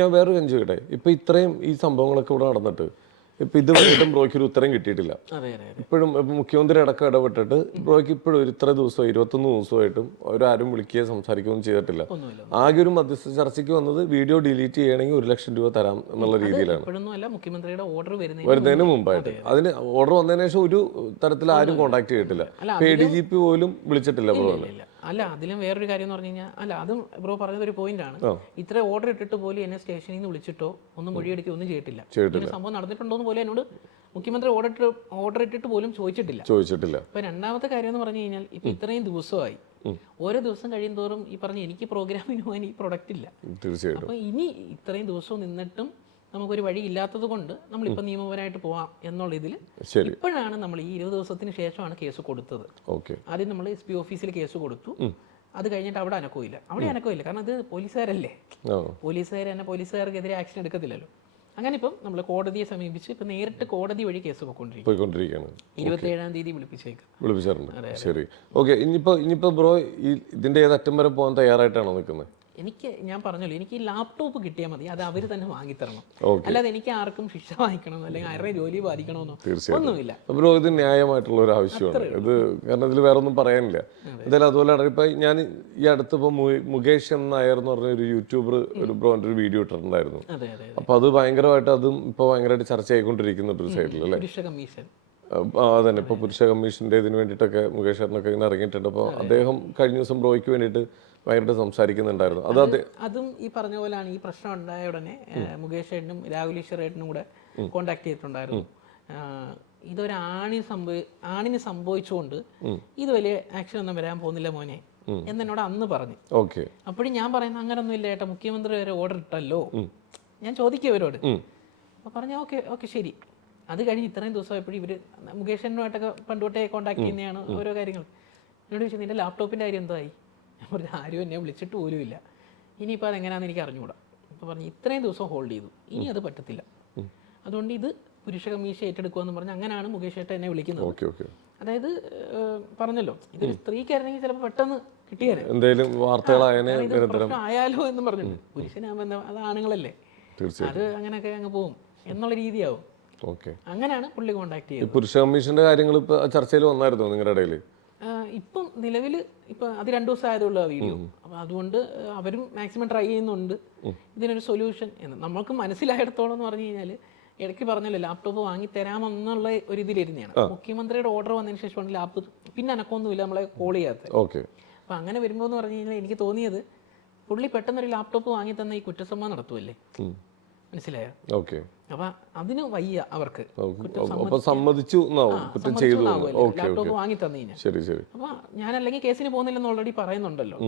ഞാൻ വേറൊരു കാര്യം ചോദിക്കട്ടെ, ഇപ്പം ഇത്രയും ഈ സംഭവങ്ങളൊക്കെ ഇവിടെ നടന്നിട്ട് ഇപ്പം ഇത് വീണ്ടും ബ്രോയ്ക്ക് ഒരു ഉത്തരം കിട്ടിയിട്ടില്ല. ഇപ്പോഴും മുഖ്യമന്ത്രി അടക്കം ഇടപെട്ടിട്ട് ബ്രോയ്ക്ക് ഇപ്പോഴും ഇത്ര ദിവസം 21 ദിവസമായിട്ടും അവരാരും വിളിക്കുകയോ സംസാരിക്കുകയൊന്നും ചെയ്തിട്ടില്ല. ആകെ ഒരു മധ്യസ്ഥ ചർച്ചയ്ക്ക് വന്നത് വീഡിയോ ഡിലീറ്റ് ചെയ്യണമെങ്കിൽ 1 ലക്ഷം രൂപ തരാം എന്നുള്ള രീതിയിലാണ്. മുഖ്യമന്ത്രിയുടെ ഓർഡർ വരുന്നതിന് മുമ്പായിട്ട്. അതിന് ഓർഡർ വന്നതിന് ശേഷം ഒരു തരത്തിൽ ആരും കോൺടാക്ട് ചെയ്തിട്ടില്ല. ADGP പോലും വിളിച്ചിട്ടില്ല ബ്രോ. അല്ല, അതിലും വേറൊരു കാര്യം എന്ന് പറഞ്ഞു കഴിഞ്ഞാൽ, അല്ല അതും ബ്രോ പറഞ്ഞതൊരു പോയിന്റാണ്. ഇത്ര ഓർഡർ ഇട്ടിട്ട് പോലും എന്നെ സ്റ്റേഷനിൽ നിന്ന് വിളിച്ചിട്ടോ ഒന്നും മൊഴിയെടുക്കുകയോ ഒന്നും ചെയ്തിട്ടില്ല. സംഭവം നടന്നിട്ടുണ്ടോ എന്ന് പോലും എന്നോട് മുഖ്യമന്ത്രി ഓർഡർ ഇട്ടിട്ട് പോലും ചോദിച്ചിട്ടില്ല. ഇപ്പൊ രണ്ടാമത്തെ കാര്യം എന്ന് പറഞ്ഞു കഴിഞ്ഞാൽ, ഇപ്പൊ ഇത്രയും ദിവസമായി, ഓരോ ദിവസം കഴിയും തോറും ഈ പറഞ്ഞ എനിക്ക് പ്രോഗ്രാമിന് പോകാൻ ഈ പ്രൊഡക്റ്റ് ഇല്ല. അപ്പൊ ഇനി ഇത്രയും ദിവസവും നിന്നിട്ടും നമുക്കൊരു വഴി ഇല്ലാത്തത് കൊണ്ട് നമ്മളിപ്പോൾ നിയമപരമായിട്ട് പോവാം എന്നുള്ള ഇതിൽ ഇപ്പോഴാണ് നമ്മൾ ഈ 20 ദിവസത്തിന് ശേഷമാണ് കേസ് കൊടുത്തത്. ആദ്യം നമ്മൾ SP ഓഫീസിൽ കേസ് കൊടുത്തു. അത് കഴിഞ്ഞിട്ട് അവിടെ അനക്കമില്ല. കാരണം അത് പോലീസുകാരല്ലേ, പോലീസുകാർക്കെതിരെ ആക്ഷൻ എടുക്കത്തില്ലല്ലോ. അങ്ങനെ ഇപ്പം നമ്മൾ കോടതിയെ സമീപിച്ച് ഇപ്പം നേരിട്ട് കോടതി വഴി കേസ് പോയിക്കൊണ്ടിരിക്കുകയാണ്. 27-ാം തീയതി വിളിപ്പിച്ചിട്ടുണ്ട്. ശരി, ഓക്കെ. ഇനിയിപ്പോ ബ്രോ ഇതിന്റെ ഏതറ്റം വരെ പോകാൻ തയ്യാറായിട്ടാണോ നിൽക്കുന്നത്? ഞാൻ പറഞ്ഞല്ലോ, എനിക്ക് ഈ ലാപ്ടോപ്പ് കിട്ടിയാൽ മതി, അത് അവർ തന്നെ വാങ്ങിത്തരണം. അല്ലാതെ എനിക്ക് ആർക്കും ശിക്ഷ വാങ്ങിക്കണമെന്നോ അല്ലെങ്കിൽ ആരുടെ ജോലി ബാധിക്കണമെന്നോ ഒന്നുമില്ല. ബ്രോ, ഇത് ന്യായമായിട്ടുള്ള ഒരു ആവശ്യമാണ് ഇത്. കാരണം ഇതിൽ വേറെ ഒന്നും പറയാനില്ല. എന്തായാലും അതുപോലെ ഇപ്പൊ ഞാൻ ഈ അടുത്തിപ്പോ മുകേഷ് നായർ എന്ന് പറഞ്ഞ ഒരു യൂട്യൂബർ ഒരു ബ്രോന്റെ ഒരു വീഡിയോ ഇട്ടിട്ടുണ്ടായിരുന്നു. അപ്പൊ അത് ഭയങ്കരമായിട്ട് അതും ഇപ്പൊ ഭയങ്കരമായിട്ട് ചർച്ച ആയിക്കൊണ്ടിരിക്കുന്ന ഒരു സൈഡിൽ അല്ലേ? അതന്നെ, ഇപ്പൊ പുരുഷ കമ്മീഷന്റെ ഇതിന് വേണ്ടിയിട്ടൊക്കെ മുകേഷ് ചേട്ടനൊക്കെ ഇങ്ങനെ ഇറങ്ങിയിട്ടുണ്ട്. അപ്പോൾ അദ്ദേഹം കഴിഞ്ഞ ദിവസം ബ്രോയ്ക്ക് വേണ്ടിയിട്ട് ഭയങ്കരമായിട്ട് സംസാരിക്കുന്നുണ്ടായിരുന്നു. അതും ഈ പറഞ്ഞ പോലെയാണ്. ഈ പ്രശ്നം ഉണ്ടായ ഉടനെ മുകേഷ് ചേട്ടനും രാഹുൽ ഈശ്വരേട്ടനും കൂടെ കോണ്ടാക്ട് ചെയ്തിട്ടുണ്ടായിരുന്നു. ഇതൊരു ആണിന് സംഭവിച്ചുകൊണ്ട് ഇത് വലിയ ആക്ഷൻ ഒന്നും വരാൻ പോകുന്നില്ല മോനെ എന്നോട് അന്ന് പറഞ്ഞു. അപ്പോഴും ഞാൻ പറയുന്നത് അങ്ങനൊന്നും ഇല്ല ഏട്ടാ, മുഖ്യമന്ത്രി വരെ ഓർഡർ ഇട്ടല്ലോ. ഞാൻ ചോദിക്കും ഇവരോട്, അപ്പോൾ പറഞ്ഞ ഓക്കെ ഓക്കെ ശരി. അത് കഴിഞ്ഞ് ഇത്രയും ദിവസമായപ്പോഴും ഇവർ മുകേഷനുമായിട്ടൊക്കെ പണ്ടുതൊട്ടേ കോൺടാക്ട് ചെയ്യുന്നതാണ് ഓരോ കാര്യങ്ങൾ. എന്നോട് ചോദിച്ചു നിൻ്റെ ലാപ്ടോപ്പിൻ്റെ കാര്യം എന്തായി? ഞാൻ പറഞ്ഞു ആരും എന്നെ വിളിച്ചിട്ട് പോലുമില്ല, ഇനിയിപ്പോൾ അതെങ്ങനെയാണെന്ന് എനിക്ക് അറിഞ്ഞുകൂടാ. അപ്പോൾ പറഞ്ഞു ഇത്രയും ദിവസം ഹോൾഡ് ചെയ്തു, ഇനി അത് പറ്റത്തില്ല, അതുകൊണ്ട് ഇത് പുരുഷ കമ്മീഷൻ ഏറ്റെടുക്കുമെന്ന് പറഞ്ഞ് അങ്ങനെയാണ് മുകേഷ് ഏട്ടൻ എന്നെ വിളിക്കുന്നത്. അതായത് പറഞ്ഞല്ലോ ഇതൊരു സ്ത്രീക്കായിരുന്നെങ്കിൽ ചിലപ്പോൾ പെട്ടെന്ന് കിട്ടിയാൽ എന്തെങ്കിലും വാർത്തകളായാലും ആയാലോ എന്ന് പറഞ്ഞിട്ടുണ്ട്. പുരുഷനാകുമ്പോൾ എന്താ, അത് ആണുങ്ങളല്ലേ, അത് അങ്ങനെയൊക്കെ അങ്ങ് പോകും എന്നുള്ള രീതിയാവും. അങ്ങനെയാണ് പുള്ളി കോണ്ടാക്ട് ചെയ്തത്. പുരുഷ കമ്മീഷന്റെ കാര്യങ്ങൾ ഇപ്പൊ ചർച്ചയിൽ വന്നായിരുന്നോ നിങ്ങളുടെ ഇടയിൽ? ഇപ്പം നിലവിൽ ഇപ്പം അത് 2 ദിവസം ആയതുള്ളൂ ആ വീഡിയോ. അപ്പം അതുകൊണ്ട് അവരും മാക്സിമം ട്രൈ ചെയ്യുന്നുണ്ട് ഇതിനൊരു സൊല്യൂഷൻ എന്ന്. നമ്മൾക്ക് മനസ്സിലായിടത്തോളം എന്ന് പറഞ്ഞു കഴിഞ്ഞാൽ ഇടയ്ക്ക് പറഞ്ഞല്ലോ ലാപ്ടോപ്പ് വാങ്ങി തരാമെന്നുള്ള ഒരു ഇതിലിരുന്നാണ്. മുഖ്യമന്ത്രിയുടെ ഓർഡർ വന്നതിന് ശേഷമാണ് ലാപ്പ് പിന്നെ അനക്കൊന്നുമില്ല നമ്മളെ കോൾ ചെയ്യാത്തത്. അപ്പം അങ്ങനെ വരുമ്പോൾ എന്ന് പറഞ്ഞു കഴിഞ്ഞാൽ എനിക്ക് തോന്നിയത് പുള്ളി പെട്ടെന്നൊരു ലാപ്ടോപ്പ് വാങ്ങി തന്ന ഈ കുറ്റസമ്മതം നടത്തുമല്ലേ, മനസ്സിലായോ? അപ്പൊ അതിന് വയ്യ അവർക്ക്, ലാപ്ടോപ്പ് വാങ്ങി തന്നു കഴിഞ്ഞാൽ. അപ്പൊ ഞാൻ അല്ലെങ്കിൽ കേസിന് പോകുന്നില്ലെന്ന് ഓൾറെഡി പറയുന്നുണ്ടല്ലോ.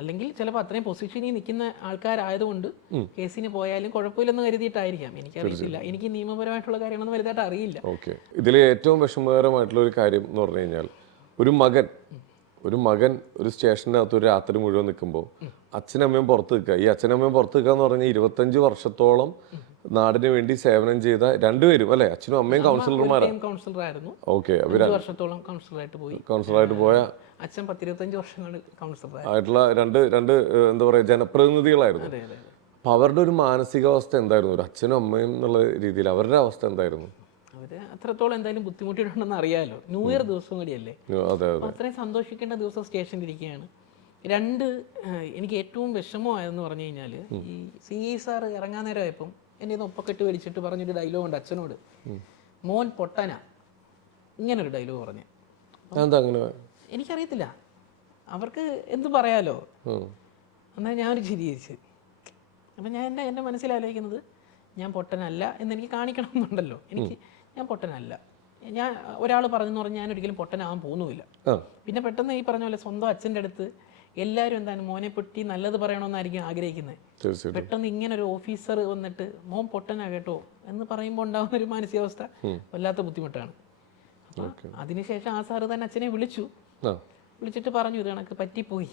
അല്ലെങ്കിൽ ചിലപ്പോൾ അത്രയും പൊസിഷനിൽ നിൽക്കുന്ന ആൾക്കാരായതുകൊണ്ട് കേസിന് പോയാലും കുഴപ്പമില്ലെന്ന് കരുതിയിട്ടായിരിക്കാം, എനിക്കറിയില്ല. എനിക്ക് നിയമപരമായിട്ടുള്ള കാര്യങ്ങളൊന്നും വലുതായിട്ട് അറിയില്ല. ഇതിൽ ഏറ്റവും വിഷമകരമായിട്ടുള്ള ഒരു കാര്യം എന്ന് പറഞ്ഞു കഴിഞ്ഞാൽ ഒരു മകൻ ഒരു സ്റ്റേഷനകത്ത് ഒരു രാത്രി മുഴുവൻ നിൽക്കുമ്പോൾ അച്ഛനമ്മയും പുറത്ത് നിൽക്കുക. ഈ അച്ഛനമ്മയും പുറത്ത് നിൽക്കുക എന്ന് പറഞ്ഞാൽ 25 വർഷത്തോളം നാടിന് വേണ്ടി സേവനം ചെയ്ത രണ്ടുപേരും അല്ലെ, അച്ഛനും അമ്മയും കൗൺസിലർമാരാണ്. കൗൺസിലറായിട്ട് പോയ അച്ഛൻ 10-25 വർഷങ്ങൾ ആയിട്ടുള്ള രണ്ട് എന്താ പറയാ ജനപ്രതിനിധികളായിരുന്നു. അപ്പൊ അവരുടെ ഒരു മാനസികാവസ്ഥ എന്തായിരുന്നു, ഒരു അച്ഛനും അമ്മയും എന്നുള്ള രീതിയിൽ അവരുടെ അവസ്ഥ എന്തായിരുന്നു? അവര് അത്രത്തോളം എന്തായാലും ബുദ്ധിമുട്ടിയിട്ടുണ്ടെന്ന് അറിയാലോ. ന്യൂ ഇയർ ദിവസം കൂടിയല്ലേ, അത്രയും സന്തോഷിക്കേണ്ട ദിവസം സ്റ്റേഷനിൽ ഇരിക്കുകയാണ്. എനിക്ക് ഏറ്റവും വിഷമമായതെന്ന് പറഞ്ഞു കഴിഞ്ഞാൽ ഈ CI സാർ ഇറങ്ങാൻ നേരമായപ്പം എൻ്റെ ഒപ്പക്കെട്ട് വലിച്ചിട്ട് പറഞ്ഞൊരു ഡയലോഗ് ഉണ്ട് അച്ഛനോട്, മോൻ പൊട്ടന, ഇങ്ങനൊരു ഡയലോഗ് പറഞ്ഞു. എനിക്കറിയത്തില്ല, അവർക്ക് എന്ത് പറയാലോ. എന്നാൽ ഞാനൊരു ചിരിച്ചു. അപ്പം ഞാൻ എൻ്റെ മനസ്സിലാലോചിക്കുന്നത് ഞാൻ പൊട്ടനല്ല എന്നെനിക്ക് കാണിക്കണം എന്നുണ്ടല്ലോ. ഞാൻ പൊട്ടനല്ല, ഞാൻ ഒരാൾ പറഞ്ഞെന്ന് പറഞ്ഞാൽ ഞാൻ ഒരിക്കലും പൊട്ടനാവാൻ പോകുന്നുമില്ല. പിന്നെ പെട്ടെന്ന് ഈ പറഞ്ഞ പോലെ സ്വന്തം അച്ഛൻ്റെ അടുത്ത് എല്ലാവരും എന്താണ് മോനെ പൊട്ടി നല്ലത് പറയണമെന്നായിരിക്കും ആഗ്രഹിക്കുന്നത്. പെട്ടെന്ന് ഇങ്ങനെ ഒരു ഓഫീസർ വന്നിട്ട് മോൻ പൊട്ടനാ കേട്ടോ എന്ന് പറയുമ്പോൾ ഉണ്ടാകുന്ന ഒരു മാനസികാവസ്ഥ വല്ലാത്ത ബുദ്ധിമുട്ടാണ്. അപ്പം അതിനുശേഷം ആ സാറ് തന്നെ അച്ഛനെ വിളിച്ചിട്ട് പറഞ്ഞു ഇത് കണക്ക് പറ്റിപ്പോയി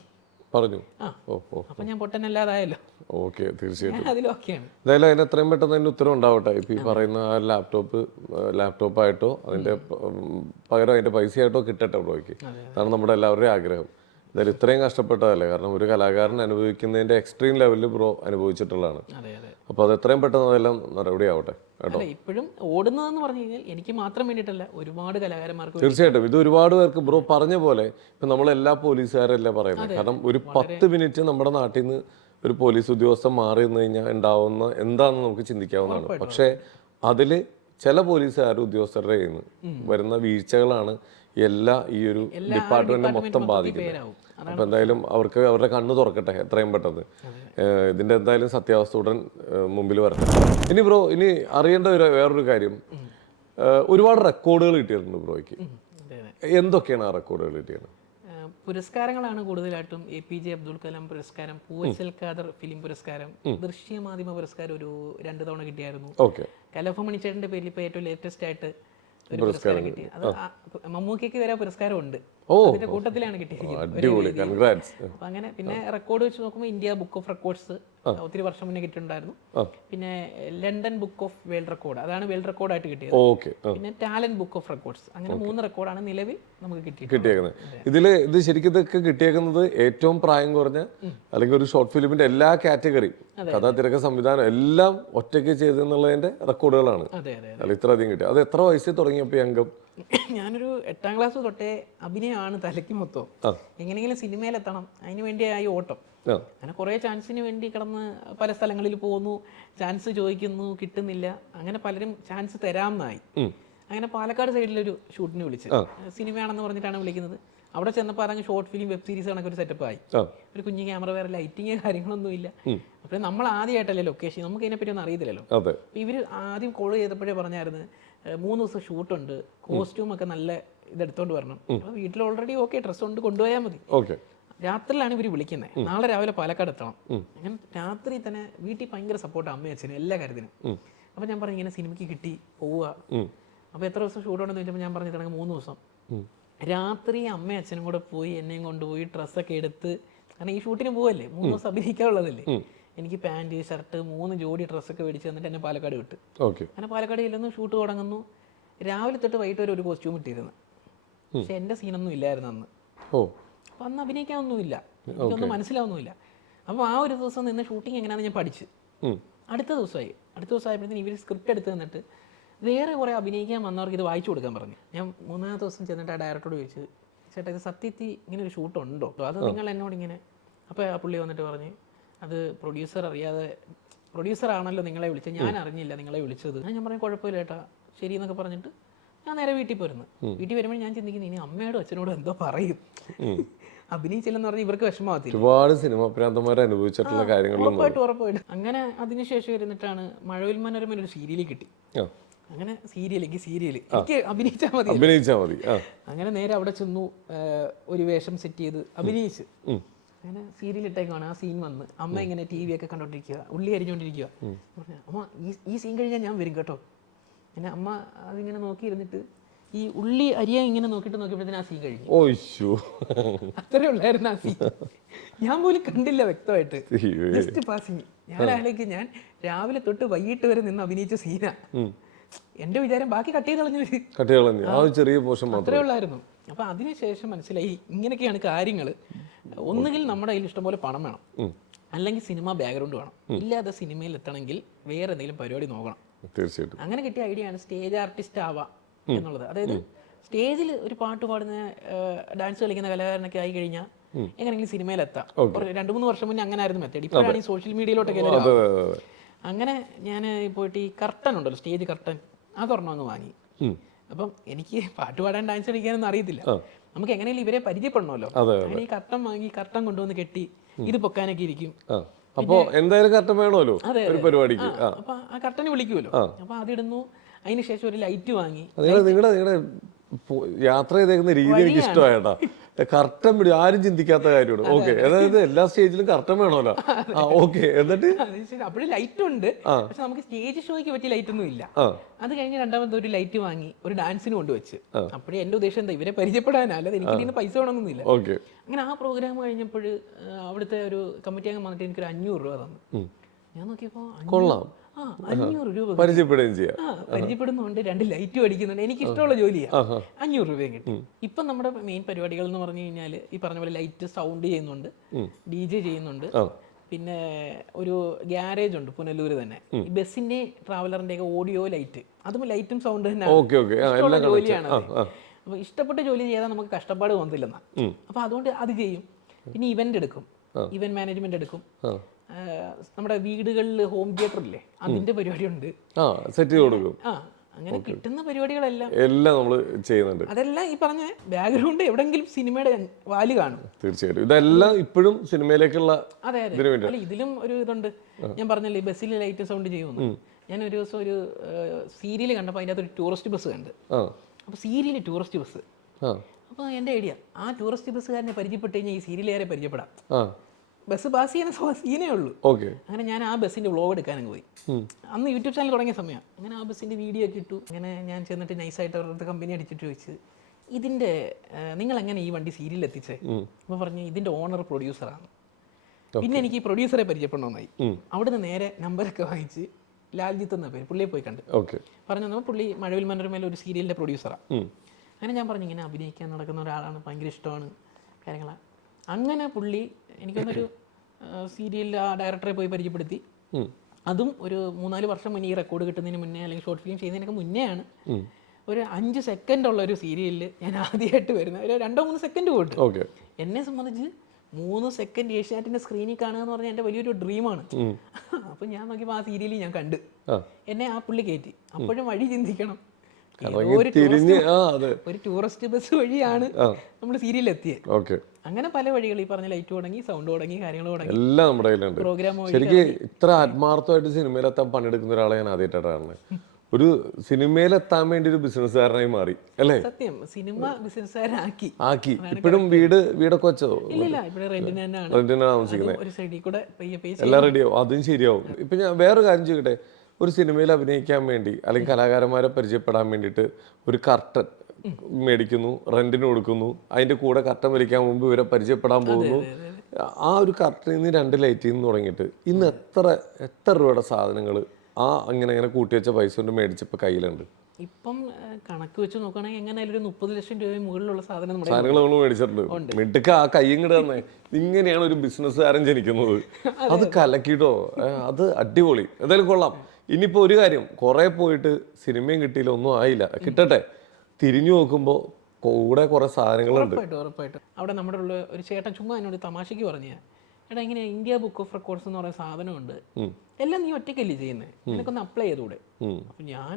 പറഞ്ഞു. അപ്പൊ ഞാൻ പൊട്ടനല്ലാതായല്ലോ. തീർച്ചയായിട്ടും അതിലൊക്കെയാണ്. എന്തായാലും അതിന് എത്രയും പെട്ടെന്ന് അതിന് ഉത്തരം ഉണ്ടാവട്ടെ. ഇപ്പൊ ഈ പറയുന്ന ലാപ്ടോപ്പായിട്ടോ അതിന്റെ പകരം അതിന്റെ പൈസയായിട്ടോ കിട്ടട്ടെ ബ്രോയ്ക്ക്. അതാണ് നമ്മുടെ എല്ലാവരുടെയും ആഗ്രഹം. എന്തായാലും ഇത്രയും കഷ്ടപ്പെട്ടതല്ലേ, കാരണം ഒരു കലാകാരൻ അനുഭവിക്കുന്നതിന്റെ എക്സ്ട്രീം ലെവലിൽ ബ്രോ അനുഭവിച്ചിട്ടുള്ളതാണ്. അപ്പൊ അത് എത്രയും പെട്ടെന്ന് അതെല്ലാം നടപടി ആവട്ടെ കേട്ടോ. ഇപ്പോഴും ഓടുന്നതെന്ന് പറഞ്ഞു കഴിഞ്ഞാൽ എനിക്ക് മാത്രം വേണ്ടിയിട്ടല്ല, ഒരുപാട് കലാകാരന്മാർക്ക്. തീർച്ചയായിട്ടും ഇത് ഒരുപാട് പേർക്ക് ബ്രോ പറഞ്ഞ പോലെ ഇപ്പൊ നമ്മളെല്ലാ പോലീസുകാരല്ല പറയുന്നത്. കാരണം ഒരു 10 മിനിറ്റ് നമ്മുടെ നാട്ടിൽ നിന്ന് ഒരു പോലീസ് ഉദ്യോഗസ്ഥൻ മാറി നിന്ന് കഴിഞ്ഞാൽ ഉണ്ടാവുന്ന എന്താണെന്ന് നമുക്ക് ചിന്തിക്കാവുന്നതാണ്. പക്ഷെ അതില് ചില പോലീസുകാർ ഉദ്യോഗസ്ഥരുടെ കയ്യിൽ നിന്ന് വരുന്ന വീഴ്ചകളാണ് ഈ ഒരു ഡിപ്പാർട്ട്മെന്റ് മൊത്തം ബാധിക്കുന്നത്. അപ്പൊ എന്തായാലും അവരുടെ കണ്ണ് തുറക്കട്ടെ എത്രയും പെട്ടെന്ന്. ഇതിന്റെ എന്തായാലും സത്യാവസ്ഥ ഉടൻ മുമ്പിൽ വരട്ടെ. ഇനി ബ്രോ ഇനി അറിയേണ്ട വേറൊരു കാര്യം, ഒരുപാട് റെക്കോർഡുകൾ കിട്ടിയിട്ടുണ്ട് ബ്രോയ്ക്ക്. എന്തൊക്കെയാണ് ആ റെക്കോർഡുകൾ കിട്ടിയത്? പുരസ്കാരങ്ങളാണ് കൂടുതലായിട്ടും. APJ അബ്ദുൽ കലാം പുരസ്കാരം, പൂവച്ചൽ ഖാദർ ഫിലിം പുരസ്കാരം, ദൃശ്യമാധ്യമ പുരസ്കാരം ഒരു 2 തവണ കിട്ടിയായിരുന്നു. കലഫ് മണിച്ചേട്ടന്റെ പേരിൽ ഇപ്പൊ ഏറ്റവും ലേറ്റസ്റ്റ് ആയിട്ട് ഒരു പുരസ്കാരം കിട്ടി. അത് മമ്മൂക്കയ്ക്ക് വരെ പുരസ്കാരം ഉണ്ട്, അതിന്റെ കൂട്ടത്തിലാണ് കിട്ടിയിരിക്കുന്നത്. അപ്പൊ അങ്ങനെ പിന്നെ റെക്കോർഡ് വെച്ച് നോക്കുമ്പോൾ ഇന്ത്യ ബുക്ക് ഓഫ് റെക്കോർഡ്സ് ഒത്തിരി വർഷം മുന്നേ കിട്ടിയിട്ടുണ്ടായിരുന്നു. പിന്നെ London book of world record, അതാണ് വേൾഡ് റെക്കോർഡായിട്ട് കിട്ടിയത്. പിന്നെ ടാലന്റ് ബുക്ക് ഓഫ് റെക്കോർഡ്സ്, അങ്ങനെ 3 റെക്കോർഡാണ് നിലവിൽ നമുക്ക് കിട്ടിയേക്കുന്നത്. ഇത് ശരിക്കും ഇതൊക്കെ കിട്ടിയേക്കുന്നത് ഏറ്റവും പ്രായം കുറഞ്ഞ അല്ലെങ്കിൽ ഒരു ഷോർട്ട് ഫിലിമിന്റെ എല്ലാ കാറ്റഗറിയും കഥാ തിരക്ക സംവിധാനം എല്ലാം ഒറ്റയ്ക്ക് ചെയ്തെന്നുള്ളതിന്റെ റെക്കോർഡുകളാണ്. അല്ല ഇത്ര അധികം കിട്ടിയത്. അത് എത്ര വയസ്സിൽ തുടങ്ങിയപ്പോ ഈ അംഗം? ഞാനൊരു 8ാം ക്ലാസ് തൊട്ടേ അഭിനയമാണ് തലയ്ക്ക് മൊത്തം. എങ്ങനെയെങ്കിലും സിനിമയിലെത്തണം, അതിന് വേണ്ടിയായി ഓട്ടം. അങ്ങനെ കുറേ ചാൻസിന് വേണ്ടി കിടന്ന് പല സ്ഥലങ്ങളിൽ പോകുന്നു, ചാൻസ് ചോദിക്കുന്നു, കിട്ടുന്നില്ല. അങ്ങനെ പലരും ചാൻസ് തരാമെന്നായി. അങ്ങനെ പാലക്കാട് സൈഡിലൊരു ഷൂട്ടിന് വിളിച്ച്, സിനിമയാണെന്ന് പറഞ്ഞിട്ടാണ് വിളിക്കുന്നത്. അവിടെ ചെന്നപ്പോൾ അതങ്ങ് ഷോർട്ട് ഫിലിം വെബ് സീരീസ് കണക്ക് ഒരു സെറ്റപ്പ് ആയി. ഒരു കുഞ്ഞു ക്യാമറ, വേറെ ലൈറ്റിങ് കാര്യങ്ങളൊന്നും ഇല്ല. അപ്പോൾ നമ്മൾ ആദ്യമായിട്ടല്ലേ ലൊക്കേഷൻ, നമുക്ക് ഇതിനെപ്പറ്റി ഒന്നും അറിയത്തില്ലല്ലോ. ഇവർ ആദ്യം കോൾ ചെയ്തപ്പോഴേ പറഞ്ഞായിരുന്നു 3 ദിവസം ഷൂട്ടുണ്ട്, കോസ്റ്റ്യൂമൊക്കെ നല്ല ഇതെടുത്തോണ്ട് വരണം. അപ്പോൾ വീട്ടിൽ ഓൾറെഡി ഡ്രസ്സ് കൊണ്ട് കൊണ്ടുപോയാൽ മതി. രാത്രിയിലാണ് ഇവർ വിളിക്കുന്നത്, നാളെ രാവിലെ പാലക്കാട് എത്തണം. അങ്ങനെ രാത്രി തന്നെ വീട്ടിൽ ഭയങ്കര സപ്പോർട്ട് അമ്മയും അച്ഛനും എല്ലാ കാര്യത്തിനും. അപ്പോൾ ഞാൻ പറഞ്ഞു ഇങ്ങനെ സിനിമയ്ക്ക് കിട്ടി പോവുക. അപ്പോൾ എത്ര ദിവസം ഷൂട്ട് ഉണ്ടെന്ന് ചോദിച്ചപ്പോൾ ഞാൻ പറഞ്ഞു തുടങ്ങി 3 ദിവസം. രാത്രി അമ്മയും അച്ഛനും കൂടെ പോയി എന്നെയും കൊണ്ടുപോയി ഡ്രസ്സൊക്കെ എടുത്ത്, കാരണം ഈ ഷൂട്ടിന് പോവല്ലേ, 3 ദിവസം അഭിനയിക്കാനുള്ളതല്ലേ, എനിക്ക് പാൻറ് ഷർട്ട് 3 ജോഡി ഡ്രസ്സൊക്കെ മേടിച്ച് തന്നിട്ട് എന്നെ പാലക്കാട് വിട്ട്. അങ്ങനെ പാലക്കാട് ചെല്ലുന്നു, ഷൂട്ട് തുടങ്ങുന്നു. രാവിലെ തൊട്ട് വൈകിട്ട് വരെ ഒരു കോസ്റ്റ്യൂം ഇട്ടിരുന്നു. പക്ഷെ എൻ്റെ സീനൊന്നും ഇല്ലായിരുന്നു അന്ന്. അപ്പം അന്ന് അഭിനയിക്കാനൊന്നുമില്ല, എനിക്കൊന്നും മനസ്സിലാവുന്നുമില്ല. അപ്പോൾ ആ ഒരു ദിവസം നിന്ന് ഷൂട്ടിങ് എങ്ങനെയാണെന്ന് ഞാൻ പഠിച്ച് അടുത്ത ദിവസമായപ്പോഴത്തേന് ഇവർ സ്ക്രിപ്റ്റ് എടുത്ത് തന്നിട്ട് വേറെ കുറേ അഭിനയിക്കാൻ വന്നവർക്ക് ഇത് വായിച്ചു കൊടുക്കാൻ പറഞ്ഞു. ഞാൻ 3-ാമത്തെ ദിവസം ചെന്നിട്ട് ആ ഡയറക്ടറോട് ചോദിച്ചു, ചേട്ടാ ഇത് സത്യത്തിൽ ഇങ്ങനെ ഒരു ഷൂട്ട് ഉണ്ടോ, അത് നിങ്ങൾ എന്നോട് ഇങ്ങനെ. അപ്പോൾ ആ പുള്ളി വന്നിട്ട് പറഞ്ഞ് അത് പ്രൊഡ്യൂസറാണല്ലോ നിങ്ങളെ വിളിച്ചത്, ഞാൻ അറിഞ്ഞില്ല നിങ്ങളെ വിളിച്ചത്. ഞാൻ പറഞ്ഞു കുഴപ്പമില്ല ചേട്ടാ, ശരി എന്നൊക്കെ പറഞ്ഞിട്ട് ഞാൻ നേരെ വീട്ടിൽ പോരുന്നു. വീട്ടിൽ വരുമ്പോൾ ഞാൻ ചിന്തിക്കുന്നു ഇനി അമ്മയോടും അച്ഛനോടും എന്തോ പറയും, അഭിനയിച്ചില്ലെന്ന് പറഞ്ഞാൽ ഇവർക്ക് വിഷമമാകത്തില്ല. ഒരുപാട് സിനിമ പ്രാന്തന്മാർ അനുഭവിച്ചിട്ടുള്ള കാര്യങ്ങളും ഉറപ്പായിട്ടും. അങ്ങനെ അതിനുശേഷം ഇരുന്നിട്ടാണ് മഴവിൽ മനോരമ ഒരു സീരിയൽ കിട്ടി. അങ്ങനെ സീരിയൽ എനിക്ക് അഭിനയിച്ചാൽ മതി. അങ്ങനെ നേരെ അവിടെ ചെന്നു, ഒരു വേഷം സെറ്റ് ചെയ്ത് അഭിനയിച്ച് അങ്ങനെ സീരിയൽ ഇട്ടേക്കാണ്. ആ സീൻ വന്ന് അമ്മ ഇങ്ങനെ TV ഒക്കെ കണ്ടോണ്ടിരിക്കുക, ഉള്ളി അരിഞ്ഞോണ്ടിരിക്കുക. അമ്മ ഈ സീൻ കഴിഞ്ഞാൽ ഞാൻ വരും കേട്ടോ. പിന്നെ അമ്മ അതിങ്ങനെ നോക്കിയിരുന്നിട്ട് ഈ ഉള്ളി അരിയാൻ ഇങ്ങനെ നോക്കിയപ്പോഴത്തേന് ആ സീൻ കഴിഞ്ഞു. അത്രേ ഉള്ളായിരുന്നു ആ സീൻ. ഞാൻ പോലും കണ്ടില്ല വ്യക്തമായിട്ട്, ജസ്റ്റ് പാസിങ്. ഞാനാണെങ്കിൽ ഞാൻ രാവിലെ തൊട്ട് വൈകിട്ട് വരെ നിന്ന് അഭിനയിച്ച സീനാ. എന്റെ വിചാരം ബാക്കി കട്ട് ചെയ്ത് കളഞ്ഞു, അത്രേ ഉള്ളായിരുന്നു. അപ്പൊ അതിനുശേഷം മനസ്സിലായി ഇങ്ങനെയൊക്കെയാണ് കാര്യങ്ങൾ. ഒന്നുകിൽ നമ്മുടെ കയ്യിൽ ഇഷ്ടംപോലെ പണം വേണം, അല്ലെങ്കിൽ സിനിമ ബാക്ക്ഗ്രൗണ്ട് വേണം. ഇല്ലാതെ സിനിമയിൽ എത്തണമെങ്കിൽ വേറെ എന്തെങ്കിലും പരിപാടി നോക്കണം. തീർച്ചയായിട്ടും അങ്ങനെ കിട്ടിയ ഐഡിയ ആണ് സ്റ്റേജ് ആർട്ടിസ്റ്റ് ആവാം എന്നുള്ളത്. അതായത് സ്റ്റേജിൽ ഒരു പാട്ട് പാടുന്ന, ഡാൻസ് കളിക്കുന്ന കലാകാരനൊക്കെ ആയി കഴിഞ്ഞാൽ എങ്ങനെയെങ്കിലും സിനിമയിലെത്താം. 2-3 വർഷം മുന്നേ അങ്ങനെ ആയിരുന്നു മെത്തേഡ്. ഇപ്പോഴാണ് ഈ സോഷ്യൽ മീഡിയയിലോട്ടൊക്കെ. അങ്ങനെ ഞാൻ പോയിട്ട് ഈ കർട്ടൻ ഉണ്ടല്ലോ, സ്റ്റേജ് കർട്ടൻ, അതൊരെണ്ണം അങ്ങ് വാങ്ങി. അപ്പം എനിക്ക് പാട്ട് പാടാൻ ഡാൻസ് കളിക്കാനൊന്നും അറിയത്തില്ല, നമുക്ക് എങ്ങനെയെങ്കിലും ഇവരെ പരിചയപ്പെടണമല്ലോ. അങ്ങനെ ഈ കർട്ടൻ വാങ്ങി, കർട്ടൻ കൊണ്ടുവന്ന് കെട്ടി, ഇത് പൊക്കാനൊക്കെ ഇരിക്കും. അപ്പൊ എന്തായാലും കർട്ടൻ വേണമല്ലോ ഒരു പരിപാടിക്ക്. അപ്പൊ ആ കർട്ടന് വിളിക്കുമല്ലോ, അപ്പൊ അതിടുന്നു. അതിനുശേഷം ഒരു ലൈറ്റ് വാങ്ങി. നിങ്ങളുടെ യാത്ര ചെയ്തേക്കുന്ന രീതി എനിക്ക് ഇഷ്ടമായിട്ടാ. കർട്ടൻ പിടി ആരും ചിന്തിക്കാത്ത കാര്യമാണ്. ഓക്കെ, അതായത് എല്ലാ സ്റ്റേജിലും കർട്ടൻ വേണമല്ലോ. ഓക്കെ, എന്നിട്ട് അപ്പോഴും ലൈറ്റ് ഉണ്ട്, പക്ഷെ നമുക്ക് സ്റ്റേജ് ഷോയ്ക്ക് പറ്റിയ ലൈറ്റ് ഒന്നും ഇല്ല. അത് കഴിഞ്ഞ് രണ്ടാമത്തെ ഒരു ലൈറ്റ് വാങ്ങി ഒരു ഡാൻസിന് കൊണ്ടുവച്ച്. അപ്പോഴേ എന്റെ ഉദ്ദേശം എന്താ, ഇവരെ പരിചയപ്പെടാനാ, അല്ലാതെ എനിക്ക് ഇതിന് പൈസ വേണമെന്നില്ല. അങ്ങനെ ആ പ്രോഗ്രാം കഴിഞ്ഞപ്പോൾ അവിടുത്തെ ഒരു കമ്മിറ്റി അംഗം വന്നിട്ട് എനിക്കൊരു 500 രൂപ തന്നു. ഞാൻ നോക്കിയപ്പോ കൊള്ളാം, 500 രൂപ പരിചയപ്പെടുകയും ചെയ്യാം. പരിചയപ്പെടുന്നുണ്ട്, 2 ലൈറ്റും അടിക്കുന്നുണ്ട്, എനിക്ക് ഇഷ്ടമുള്ള ജോലിയാ. 500 രൂപയും കിട്ടി. ഇപ്പൊ നമ്മുടെ മെയിൻ പരിപാടികൾ എന്ന് പറഞ്ഞു കഴിഞ്ഞാൽ ഈ പറഞ്ഞ പോലെ ലൈറ്റ്, സൗണ്ട് ചെയ്യുന്നുണ്ട്, DJ ചെയ്യുന്നുണ്ട്, പിന്നെ ഒരു ഗ്യാരേജ് ഉണ്ട് പുനലൂര് തന്നെ. ഈ ബസ്സിന്റെ ട്രാവലറിന്റെ ഒക്കെ ഓഡിയോ ലൈറ്റ്, അതും ലൈറ്റും സൗണ്ട് തന്നെ ജോലിയാണ്. അപ്പൊ ഇഷ്ടപ്പെട്ട ജോലി ചെയ്താൽ നമുക്ക് കഷ്ടപ്പാട് തോന്നില്ലെന്നാ. അപ്പൊ അതുകൊണ്ട് അത് ചെയ്യും. പിന്നെ ഇവന്റ് എടുക്കും, ഇവന്റ് മാനേജ്മെന്റ് എടുക്കും. നമ്മുടെ വീടുകളിൽ ഹോം തിയേറ്റർ ഇല്ലേ, അതിന്റെ പരിപാടി ഉണ്ട്, സെറ്റ് ചെയ്ത് കൊടുക്കും. അങ്ങനെ കിട്ടുന്ന പരിപാടികളെല്ലാം നമ്മൾ ചെയ്യുന്നുണ്ട്. അതെല്ലാം ഈ പറഞ്ഞ ബാക്ക്ഗ്രൗണ്ട് എവിടെങ്കിലും സിനിമയുടെ വാല് കാണും. തീർച്ചയായിട്ടും ഇതെല്ലാം ഇപ്പോഴും സിനിമയിലേക്കുള്ള. അതെ, അല്ല ഇതിലും ഒരു ഇതുണ്ട്. ഞാൻ പറഞ്ഞല്ലേ ബസ്സിൽ ലൈറ്റ് സൗണ്ട് ചെയ്യുമെന്ന്. ഞാൻ ഒരു ദിവസം ഒരു സീരിയൽ കണ്ടപ്പോൾ അതിൻ്റെ അകത്ത് ഒരു ടൂറിസ്റ്റ് ബസ് കണ്ട്. അപ്പൊ സീരിയൽ ടൂറിസ്റ്റ് ബസ്. അപ്പൊ എന്റെ ഐഡിയ, ആ ടൂറിസ്റ്റ് ബസ്സുകാരനെ പരിചയപ്പെട്ട് കഴിഞ്ഞാൽ ഈ സീരിയലുകാരെ പരിചയപ്പെടാം. ബസ് പാസ് ചെയ്യുന്ന സീനേ ഉള്ളൂ. അങ്ങനെ ഞാൻ ആ ബസ്സിന്റെ വ്ളോഗ് എടുക്കാനും പോയി. അന്ന് യൂട്യൂബ് ചാനൽ തുടങ്ങിയ സമയമാണ്. അങ്ങനെ ആ ബസ്സിന്റെ വീഡിയോ ഒക്കെ ഇട്ടു. അങ്ങനെ ഞാൻ ചെന്നിട്ട് നൈസായിട്ട് അവരുടെ കമ്പനി അടിച്ചിട്ട് ചോദിച്ച്, ഇതിന്റെ നിങ്ങൾ എങ്ങനെ ഈ വണ്ടി സീരിയൽ എത്തിച്ചേ? അപ്പോൾ പറഞ്ഞു ഇതിന്റെ ഓണർ പ്രൊഡ്യൂസറാണ്. പിന്നെ എനിക്ക് ഈ പ്രൊഡ്യൂസറെ പരിചയപ്പെടണമെന്നായി. അവിടുന്ന് നേരെ നമ്പറൊക്കെ വാങ്ങിച്ച് ലാൽജിത്ത് എന്ന പേര് പുള്ളിയെ പോയി കണ്ട് പറഞ്ഞു തന്നപ്പോൾ പുള്ളി മഴവിൽ മനോരമയിലെ ഒരു സീരിയലിന്റെ പ്രൊഡ്യൂസറാണ്. അങ്ങനെ ഞാൻ പറഞ്ഞു ഇങ്ങനെ അഭിനയിക്കാൻ നടക്കുന്ന ഒരാളാണ്, ഭയങ്കര ഇഷ്ടമാണ് കാര്യങ്ങളാണ്. അങ്ങനെ പുള്ളി എനിക്കൊന്നൊരു സീരിയലിൽ ആ ഡയറക്ടറെ പോയി പരിചയപ്പെടുത്തി. അതും ഒരു 3-4 വർഷം മുന്നേ, ഈ റെക്കോർഡ് കിട്ടുന്നതിന് മുന്നേ അല്ലെങ്കിൽ ഷോർട്ട് ഫിലിം ചെയ്യുന്നതിനൊക്കെ മുന്നേ ആണ്. ഒരു 5 സെക്കൻഡ് ഉള്ള ഒരു സീരിയലിൽ ഞാൻ ആദ്യമായിട്ട് വരുന്നത്. ഒരു 2-3 സെക്കൻഡ് പോയിട്ട് എന്നെ സംബന്ധിച്ച് 3 സെക്കൻഡ് ഏഷ്യാനെറ്റിന്റെ സ്ക്രീനിൽ കാണുക എന്ന് പറഞ്ഞാൽ എൻ്റെ വലിയൊരു ഡ്രീമാണ്. അപ്പം ഞാൻ നോക്കിയപ്പോൾ ആ സീരിയലിൽ ഞാൻ കണ്ട്, എന്നെ ആ പുള്ളി കയറ്റി. അപ്പോഴും വഴി ചിന്തിക്കണം, ഒരു ടൂറിസ്റ്റ് ബസ് വഴിയാണ് നമ്മൾ സീരിയലിൽ എത്തിയത്. അങ്ങനെ പല വഴികൾ, ഈ പറഞ്ഞ ലൈറ്റ് തുടങ്ങി, സൗണ്ട് തുടങ്ങി, കാര്യങ്ങൾ തുടങ്ങി, എല്ലാം നമ്മുടെ കയ്യിലുണ്ട്. പ്രോഗ്രാം ശരിക്കും ഇത്ര ആത്മാർത്ഥമായിട്ട് സിനിമയിലെത്താൻ പണിയെടുക്കുന്ന ഒരാളെ ഞാൻ ആദ്യമായിട്ടാണ് കാണുന്നത്. ഒരു സിനിമയിലെത്താൻ വേണ്ടി ഒരു ബിസിനസ്സുകാരനായി മാറി അല്ലേ? സത്യം, സിനിമ ബിസിനസ്സുകാരനാക്കി. ഇപ്പോഴും വീടൊക്കെ വെച്ചോ? ഇല്ല, ഇവിടെ റെന്റിനാണ് താമസിക്കുന്നത്. എല്ലാം റെഡിയാവും, അതും ശരിയാവും. ഇപ്പൊ ഞാൻ വേറെ കാര്യം ചോദിക്കട്ടെ, ഒരു സിനിമയിൽ അഭിനയിക്കാൻ വേണ്ടി അല്ലെങ്കിൽ കലാകാരന്മാരെ പരിചയപ്പെടാൻ വേണ്ടിയിട്ട് ഒരു കർട്ടൻ മേടിക്കുന്നു, റെന്റിന് കൊടുക്കുന്നു, അതിന്റെ കൂടെ കർട്ടൻ വലിക്കാൻ മുമ്പ് ഇവരെ പരിചയപ്പെടാൻ പോകുന്നു. ആ ഒരു കർട്ടനിൽ നിന്ന് 2 ലൈറ്റിൽ നിന്ന് തുടങ്ങിയിട്ട് ഇന്ന് എത്ര രൂപയുടെ സാധനങ്ങൾ അങ്ങനെ കൂട്ടി വെച്ച പൈസ കൊണ്ട് മേടിച്ചപ്പോൾ കയ്യിലുണ്ട്. ഇപ്പം കണക്ക് വെച്ച് നോക്കുകയാണെങ്കിൽ എങ്ങനെയായാലും ഒരു 30 ലക്ഷം രൂപ മുകളിലുള്ള സാധനം നമ്മുടെ സാധനങ്ങൾ നമ്മൾ മേടിച്ചിട്ടുണ്ട്. മിടുക്ക ആ കയ്യും കിട തന്നെ. ഇങ്ങനെയാണ് ഒരു ബിസിനസ്സുകാരൻ ജനിക്കുന്നത്. അത് കലക്കിട്ടോ, അത് അടിപൊളി. എന്തായാലും കൊള്ളാം. ഇനിയിപ്പോൾ ഒരു കാര്യം, കുറേ പോയിട്ട് സിനിമയും കിട്ടിയില്ല, ഒന്നും ആയില്ല, കിട്ടട്ടെ. തിരിഞ്ഞു നോക്കുമ്പോൾ കൂടെ കുറെ സാധനങ്ങളുണ്ട്. ഉറപ്പായിട്ടും അവിടെ നമ്മുടെ ഉള്ള ഒരു ചേട്ടൻ ചുമ്മാ എന്നോട് തമാശക്ക് പറഞ്ഞ, എടാ ഇങ്ങനെ ഇന്ത്യ ബുക്ക് ഓഫ് റെക്കോർഡ്സ് എന്ന് പറയുന്ന സാധനമുണ്ട്, എല്ലാം നീ ഒറ്റയ്ക്കല്ലേ ചെയ്യുന്നത്, നിനക്കൊന്ന് അപ്ലൈ ചെയ്തുകൂടെ? അപ്പം ഞാൻ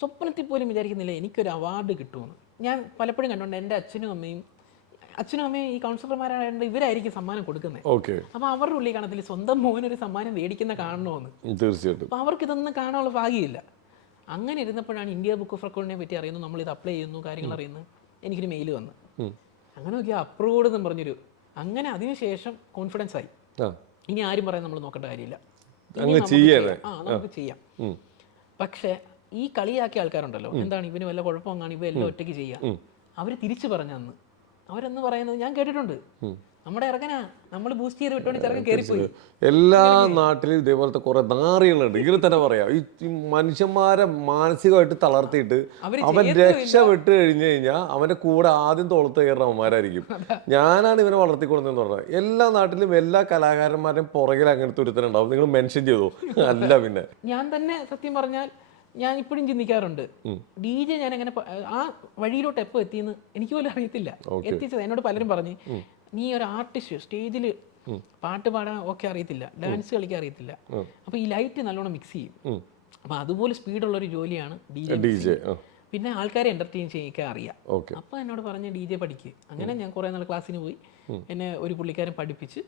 സ്വപ്നത്തിൽ പോലും വിചാരിക്കുന്നില്ല എനിക്കൊരു അവാർഡ് കിട്ടുമെന്ന്. ഞാൻ പലപ്പോഴും കണ്ടുകൊണ്ട് എൻ്റെ അച്ഛനും അമ്മയും ഈ കൗൺസിലർമാരായതുകൊണ്ട് ഇവരായിരിക്കും സമ്മാനം കൊടുക്കുന്നത്. അപ്പോൾ അവരുടെ ഉള്ളിൽ കാണത്തില്ല സ്വന്തം മോനൊരു സമ്മാനം മേടിക്കുന്ന കാണണമെന്ന്. തീർച്ചയായിട്ടും. അപ്പോൾ അവർക്ക് ഇതൊന്നും കാണാനുള്ള ഭാഗ്യമില്ല. അങ്ങനെ ഇരുന്നപ്പോഴാണ് ഇന്ത്യ ബുക്ക് ഓഫ് റെക്കോർഡിനെ പറ്റി അറിയുന്നു, നമ്മളിത് അപ്ലൈ ചെയ്യുന്നു, കാര്യങ്ങൾ അറിയുന്നു. എനിക്കൊരു മെയിൽ വന്നു. അങ്ങനെ നോക്കിയാൽ അപ്രൂവ്ഡ് എന്നും പറഞ്ഞൊരു, അങ്ങനെ അതിനുശേഷം കോൺഫിഡൻസ് ആയി. ഇനി ആരും പറയാൻ നമ്മൾ നോക്കേണ്ട കാര്യമില്ല, നമുക്ക് ചെയ്യാം. പക്ഷേ ഈ കളിയാക്കിയ ആൾക്കാരുണ്ടല്ലോ, എന്താണ് ഇവന് വല്ല കുഴപ്പം കാണും, ഇവ എല്ലാം ഒറ്റയ്ക്ക് ചെയ്യാം, അവർ തിരിച്ചു പറഞ്ഞ അവരെന്ന് പറയുന്നത് ഞാൻ കേട്ടിട്ടുണ്ട്, നമ്മുടെ ഇറങ്ങനാ നമ്മൾ ബൂസ്റ്റ് ചെയ്ത് വിട്ടോണ്ട് ചെറുക്കൻ കയറിപ്പോയി. എല്ലാ നാട്ടിലും ഇതേപോലത്തെ കുറെ നാറികളുണ്ട്. ഇങ്ങനെ തന്നെ പറയാം, ഈ മനുഷ്യന്മാരെ മാനസികമായിട്ട് തളർത്തിയിട്ട് അവൻ രക്ഷപ്പെട്ട് കഴിഞ്ഞു കഴിഞ്ഞാൽ അവന്റെ കൂടെ ആദ്യം തോളത്ത് കയറുന്ന അവന്മാരായിരിക്കും. ഞാനാണ് ഇവനെ വളർത്തിക്കൊടുന്നതെന്ന് പറഞ്ഞത്. എല്ലാ നാട്ടിലും എല്ലാ കലാകാരന്മാരുടെയും പുറകിൽ അങ്ങനത്തെ ഒരുത്തനുണ്ടാവും. നിങ്ങൾ മെൻഷൻ ചെയ്തോ? അല്ല പിന്നെ ഞാൻ തന്നെ സത്യം പറഞ്ഞാൽ ഞാൻ ഇപ്പോഴും ചിന്തിക്കാറുണ്ട്, DJ ഞാൻ അങ്ങനെ ആ വഴിയിലോട്ട് എപ്പോൾ എത്തിയെന്ന് എനിക്ക് പോലും അറിയത്തില്ല. എത്തിച്ചത് എന്നോട് പലരും പറഞ്ഞു, നീ ഒരു ആർട്ടിസ്റ്റ്, സ്റ്റേജിൽ പാട്ട് പാടാൻ ഒക്കെ അറിയത്തില്ല, ഡാൻസ് കളിക്കാൻ അറിയത്തില്ല, അപ്പോൾ ഈ ലൈറ്റ് നല്ലോണം മിക്സ് ചെയ്യും. അപ്പോൾ അതുപോലെ സ്പീഡുള്ളൊരു ജോലിയാണ് DJ. പിന്നെ ആൾക്കാരെ എൻ്റർടൈൻ ചെയ്യിക്കാൻ അറിയാം. അപ്പോൾ എന്നോട് പറഞ്ഞ് DJ പഠിക്കുക. അങ്ങനെ ഞാൻ കുറേ നാൾ ക്ലാസ്സിന് പോയി. എന്നെ ഒരു പുള്ളിക്കാരൻ പഠിപ്പിച്ച്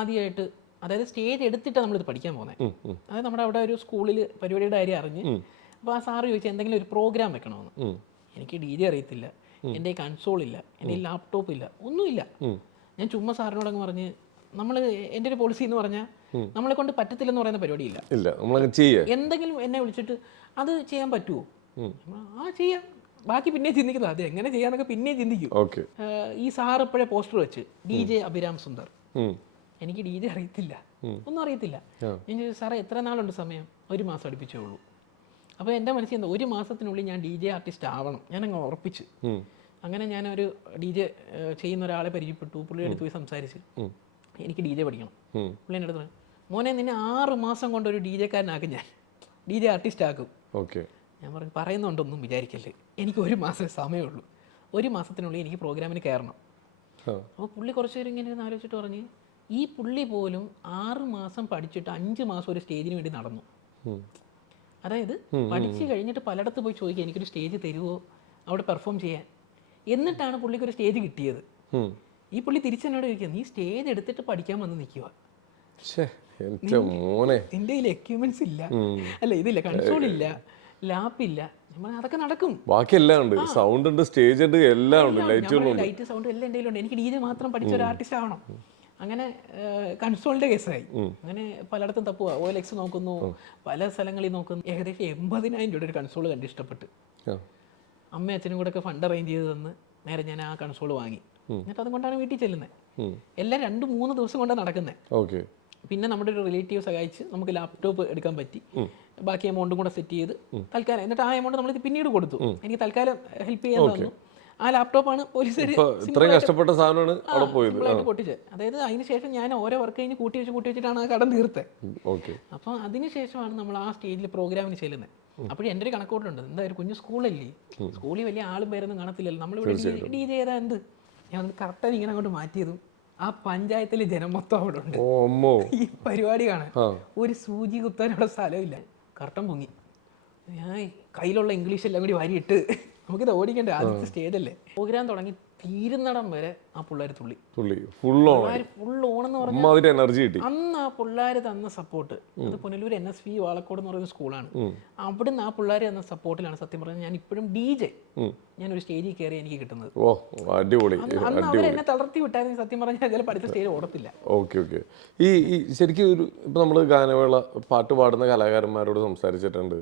ആദ്യമായിട്ട്, അതായത് സ്റ്റേജ് എടുത്തിട്ടാണ് നമ്മളിത് പഠിക്കാൻ പോകുന്നത്. അതായത് നമ്മുടെ അവിടെ ഒരു സ്കൂളിൽ പരിപാടിയുടെ കാര്യം അറിഞ്ഞ്, അപ്പോൾ ആ സാറ് ചോദിച്ചാൽ എന്തെങ്കിലും ഒരു പ്രോഗ്രാം വെക്കണമെന്ന്. എനിക്ക് DJ അറിയത്തില്ല, എൻ്റെ കൺസോളില്ല, എൻ്റെ ലാപ്ടോപ്പ് ഇല്ല, ഒന്നുമില്ല. ഞാൻ ചുമ്മാ സാറിനോട് അങ്ങ് പറഞ്ഞ്, എൻ്റെ ഒരു പോളിസി എന്ന് പറഞ്ഞാൽ നമ്മളെ കൊണ്ട് പറ്റത്തില്ലെന്ന് പറയുന്ന പരിപാടിയില്ല. എന്തെങ്കിലും എന്നെ വിളിച്ചിട്ട് അത് ചെയ്യാൻ പറ്റുമോ? ചെയ്യാം, ബാക്കി പിന്നെ ചിന്തിക്കുന്നത് അത് എങ്ങനെ ചെയ്യാന്നൊക്കെ പിന്നെ ചിന്തിക്കും. ഈ സാർ ഇപ്പോഴേ പോസ്റ്റർ വെച്ച് DJ അഭിരാം സുന്ദർ. എനിക്ക് DJ അറിയത്തില്ല, ഒന്നും അറിയത്തില്ല. ഞാൻ ചോദിച്ചു, സാറേ എത്ര നാളുണ്ട് സമയം? 1 മാസം അടുപ്പിച്ചേ ഉള്ളൂ. അപ്പോൾ എൻ്റെ മനസ്സിൽ എന്താ, 1 മാസത്തിനുള്ളിൽ ഞാൻ DJ ആർട്ടിസ്റ്റ് ആവണം. ഞാനങ്ങ് ഉറപ്പിച്ചു. അങ്ങനെ ഞാനൊരു DJ ചെയ്യുന്ന ഒരാളെ പരിചയപ്പെട്ടു. പുള്ളിയുടെ അടുത്ത് പോയി സംസാരിച്ച്, എനിക്ക് DJ പഠിക്കണം. പുള്ളി എൻ്റെ അടുത്ത് പറഞ്ഞു, മോനെ നിന്നെ 6 മാസം കൊണ്ട് ഒരു DJക്കാരനാക്കും, ഞാൻ DJ ആർട്ടിസ്റ്റ് ആക്കും. ഞാൻ പറഞ്ഞു, പറയുന്നുണ്ടൊന്നും വിചാരിക്കല്ലേ, എനിക്ക് 1 മാസമേ സമയമുള്ളൂ, 1 മാസത്തിനുള്ളിൽ എനിക്ക് പ്രോഗ്രാമിന് കയറണം. അപ്പോൾ പുള്ളി കുറച്ച് നേരം ഇങ്ങനെ ആലോചിച്ചിട്ട് പറഞ്ഞ്, ഈ പുള്ളി പോലും 6 മാസം പഠിച്ചിട്ട് 5 മാസം ഒരു സ്റ്റേജിന് വേണ്ടി നടന്നു. അതായത് പഠിച്ചു കഴിഞ്ഞിട്ട് പലയിടത്ത് പോയി ചോദിക്കുക, എനിക്കൊരു സ്റ്റേജ് തരുമോ അവിടെ പെർഫോം ചെയ്യാൻ, എന്നിട്ടാണ് പുള്ളിക്കൊരു സ്റ്റേജ് കിട്ടിയത്. ഈ പുള്ളി തിരിച്ചെന്നോട് ചോദിക്കുക, നീ സ്റ്റേജ് എടുത്തിട്ട് പഠിക്കാൻ വന്ന് നിൽക്കുക, നിന്റെ കയ്യിൽ എക്യുപ്മെന്റ്സ് ഇല്ല, അല്ല ഇതില്ല, കൺസോൾ ഇല്ല, ലാപ്പില്ല, അതൊക്കെ നടക്കും, ബാക്കിയെല്ലാം ഉണ്ട്, സൗണ്ട് ഉണ്ട്, സ്റ്റേജ് ഉണ്ട്, എല്ലാം ഉണ്ട്, ലൈറ്റ് സൗണ്ട് എല്ലാം എൻ്റെ കയ്യിലുണ്ട്, എനിക്ക് DJ മാത്രം പഠിച്ച ഒരു ആർട്ടിസ്റ്റ് ആവണം. അങ്ങനെ കൺസോളിൻ്റെ കേസായി. അങ്ങനെ പലയിടത്തും തപ്പുക, OLX നോക്കുന്നു, പല സ്ഥലങ്ങളിൽ നോക്കുന്നു. ഏകദേശം 80,000 രൂപയുടെ ഒരു കൺസോൾ കണ്ട് ഇഷ്ടപ്പെട്ട് അമ്മ അച്ഛനും കൂടെ ഒക്കെ ഫണ്ട് അറേഞ്ച് ചെയ്ത് തന്ന് നേരെ ഞാൻ ആ കൺസോൾ വാങ്ങി. എന്നിട്ട് അതുകൊണ്ടാണ് വീട്ടിൽ ചെല്ലുന്നത്. എല്ലാം 2-3 ദിവസം കൊണ്ടാണ് നടക്കുന്നത്. പിന്നെ നമ്മുടെ ഒരു റിലേറ്റീവ് സഹായിച്ച് നമുക്ക് ലാപ്ടോപ്പ് എടുക്കാൻ പറ്റി. ബാക്കി എമൗണ്ടും കൂടെ സെറ്റ് ചെയ്ത് തൽക്കാലം, എന്നിട്ട് ആ എമൗണ്ട് നമ്മൾ പിന്നീട് കൊടുത്തു. എനിക്ക് തൽക്കാലം ഹെൽപ്പ് ചെയ്യാൻ തന്നു. ആ ലാപ്ടോപ്പാണ് പോലീസുകാർ കഷ്ടപ്പെട്ട സാധനമാണ് അവിടെ പോയത്, പൊട്ടിച്ചത്. അതായത് അതിനുശേഷം ഞാൻ ഓരോ വർക്ക് കഴിഞ്ഞ് കൂട്ടി വെച്ചിട്ടാണ് ആ കടം തീർത്തത്. അപ്പോൾ അതിനുശേഷമാണ് നമ്മൾ ആ സ്റ്റേജിൽ പ്രോഗ്രാമിന് ചെല്ലുന്നത്. അപ്പോഴും എൻ്റെ ഒരു കണക്കൂട്ടുണ്ട്, എന്താ ഒരു കുഞ്ഞു സ്കൂളല്ലേ, സ്കൂളിൽ വലിയ ആളും പേരൊന്നും കാണത്തില്ലല്ലോ, നമ്മളിവിടെ DJ ചെയ്താൽ എന്ത്. ഞാൻ കറക്റ്റാണ് ഇങ്ങനെ അങ്ങോട്ട് മാറ്റിയതും ആ പഞ്ചായത്തിലെ ജനം മൊത്തം അവിടെ ഉണ്ട് ഈ പരിപാടി കാണാൻ. ഒരു സൂചി കുത്താനുള്ള സ്ഥലമില്ല. കർട്ടൻ പൊങ്ങി, ഞാൻ കയ്യിലുള്ള ഇംഗ്ലീഷ് എല്ലാം കൂടി വാരിയിട്ട് നമുക്കിത് ഓടിക്കണ്ടേ, ആദ്യത്തെ സ്റ്റേജല്ലേ. പ്രോഗ്രാം തുടങ്ങി തീരുന്നിടം വരെ ആ പിള്ളേർ തുള്ളി. ഫുൾ ഓണെന്ന് പറഞ്ഞാൽ അമ്മാതിരി എനർജി കിട്ടി. അന്ന് ആ പിള്ളേർ തന്ന സപ്പോർട്ട്, അത് പുനലൂർ NSV വാളക്കോട് എന്ന് പറയുന്ന സ്കൂളാണ്. അവിടുന്ന് ആ പിള്ളേർ തന്ന സപ്പോർട്ടിലാണ് സത്യം പറഞ്ഞാൽ ഞാൻ ഇപ്പോഴും ഞാനൊരു സ്റ്റേജിൽ കയറി എനിക്ക് കിട്ടുന്നത്. ഓ അടിപൊളി. അന്ന് അവർ എന്നെ തളർത്തി വിട്ടായിരുന്നു സത്യം പറഞ്ഞാൽ ചിലപ്പോൾ അടുത്ത സ്റ്റേജ് ഓടത്തില്ല. Okay okay. ഈ ശരിക്കും ഇപ്പം നമ്മൾ ഗാനമേള പാട്ട് പാടുന്ന കലാകാരന്മാരോട് സംസാരിച്ചിട്ടുണ്ട്,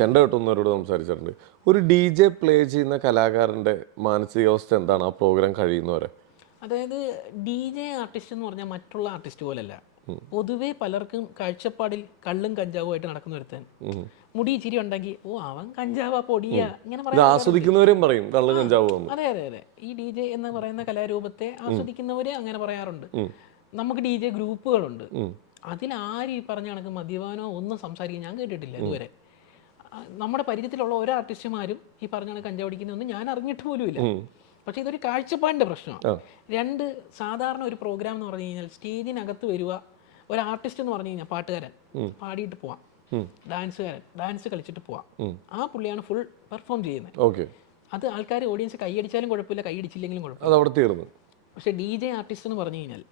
ചെണ്ട കെട്ടുന്നവരോട് സംസാരിച്ചിട്ടുണ്ട്. ഒരു DJ പ്ലേ ചെയ്യുന്ന കലാകാരൻ്റെ മാനസികാവസ്ഥ എന്താണ് ആ പ്രോഗ്രാം കഴിയുന്നവരെ? അതായത് DJ ആർട്ടിസ്റ്റ് എന്ന് പറഞ്ഞാൽ മറ്റുള്ള ആർട്ടിസ്റ്റ് പോലല്ല. പൊതുവേ പലർക്കും കാഴ്ചപ്പാടിൽ കള്ളും കഞ്ചാവുമായിട്ട് നടക്കുന്ന ഒരുത്തൻ മുടി ഇച്ചിരി ഉണ്ടെങ്കിൽ ഓ അവൻ കഞ്ചാവാ പൊടിയാ ഇങ്ങനെ പറയാം. ആസ്വദിക്കുന്നവരും പറയും കള്ളും കഞ്ചാവും. അതെ അതെ അതെ. ഈ DJ എന്ന് പറയുന്ന കലാരൂപത്തെ ആസ്വദിക്കുന്നവരെ അങ്ങനെ പറയാറുണ്ട്. നമുക്ക് DJ ഗ്രൂപ്പുകളുണ്ട്. അതിലാരും ഈ പറഞ്ഞ കണക്ക് മദ്യപാനോ ഒന്നും സംസാരിക്കാൻ ഞാൻ കേട്ടിട്ടില്ല ഇതുവരെ. നമ്മുടെ പരിചയത്തിലുള്ള ഓരോ ആർട്ടിസ്റ്റുമാരും ഈ പറഞ്ഞ കണക്ക് കഞ്ചാവ് അടിക്കുന്നൊന്നും ഞാൻ അറിഞ്ഞിട്ട് പോലുമില്ല. പക്ഷേ ഇതൊരു കാഴ്ചപ്പാടിൻ്റെ പ്രശ്നമാണ്. രണ്ട്, സാധാരണ ഒരു പ്രോഗ്രാം എന്ന് പറഞ്ഞു കഴിഞ്ഞാൽ സ്റ്റേജിനകത്ത് വരിക ഒരു ആർട്ടിസ്റ്റ് എന്ന് പറഞ്ഞു കഴിഞ്ഞാൽ പാട്ടുകാരൻ പാടിയിട്ട് പോവാം, ഡാൻസുകാരൻ ഡാൻസ് കളിച്ചിട്ട് പോവാം. ആ പുള്ളിയാണ് ഫുൾ പെർഫോം ചെയ്യുന്നത്. അത് ആൾക്കാർ ഓഡിയൻസ് കൈയടിച്ചാലും കുഴപ്പമില്ല, കൈയടിച്ചില്ലെങ്കിലും കുഴപ്പമില്ല. പക്ഷേ DJ ആർട്ടിസ്റ്റ് എന്ന് പറഞ്ഞു കഴിഞ്ഞാൽ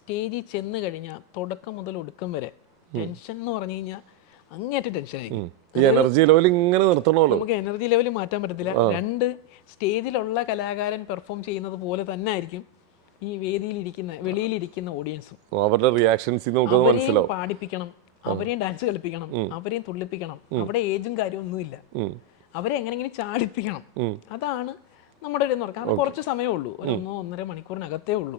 സ്റ്റേജിൽ ചെന്ന് കഴിഞ്ഞാൽ തുടക്കം മുതൽ ഒടുക്കം വരെ ടെൻഷൻ എന്ന് പറഞ്ഞു കഴിഞ്ഞാൽ അങ്ങേറ്റ ടെൻഷനായിരിക്കും. എനർജി ലെവൽ ഇങ്ങനെ നിർത്തണമല്ലോ. നമുക്ക് എനർജി ലെവൽ മാറ്റാൻ പറ്റത്തില്ല. രണ്ട്, സ്റ്റേജിലുള്ള കലാകാരൻ പെർഫോം ചെയ്യുന്നത് പോലെ തന്നെ ആയിരിക്കും ഈ വെളിയിലിരിക്കുന്ന ഓഡിയൻസും. അവരുടെ റിയാക്ഷൻസ് അവരെയും പാടിപ്പിക്കണം, അവരെയും ഡാൻസ് കളിപ്പിക്കണം, അവരെയും തുള്ളിപ്പിക്കണം. അവിടെ ഏജും കാര്യമൊന്നുമില്ല. അവരെ എങ്ങനെയെങ്കിലും ചാടിപ്പിക്കണം. അതാണ് നമ്മുടെ ഒരു കാരണം കുറച്ച് സമയമേ ഉള്ളൂ, 1-1.5 മണിക്കൂറിനകത്തേ ഉള്ളൂ.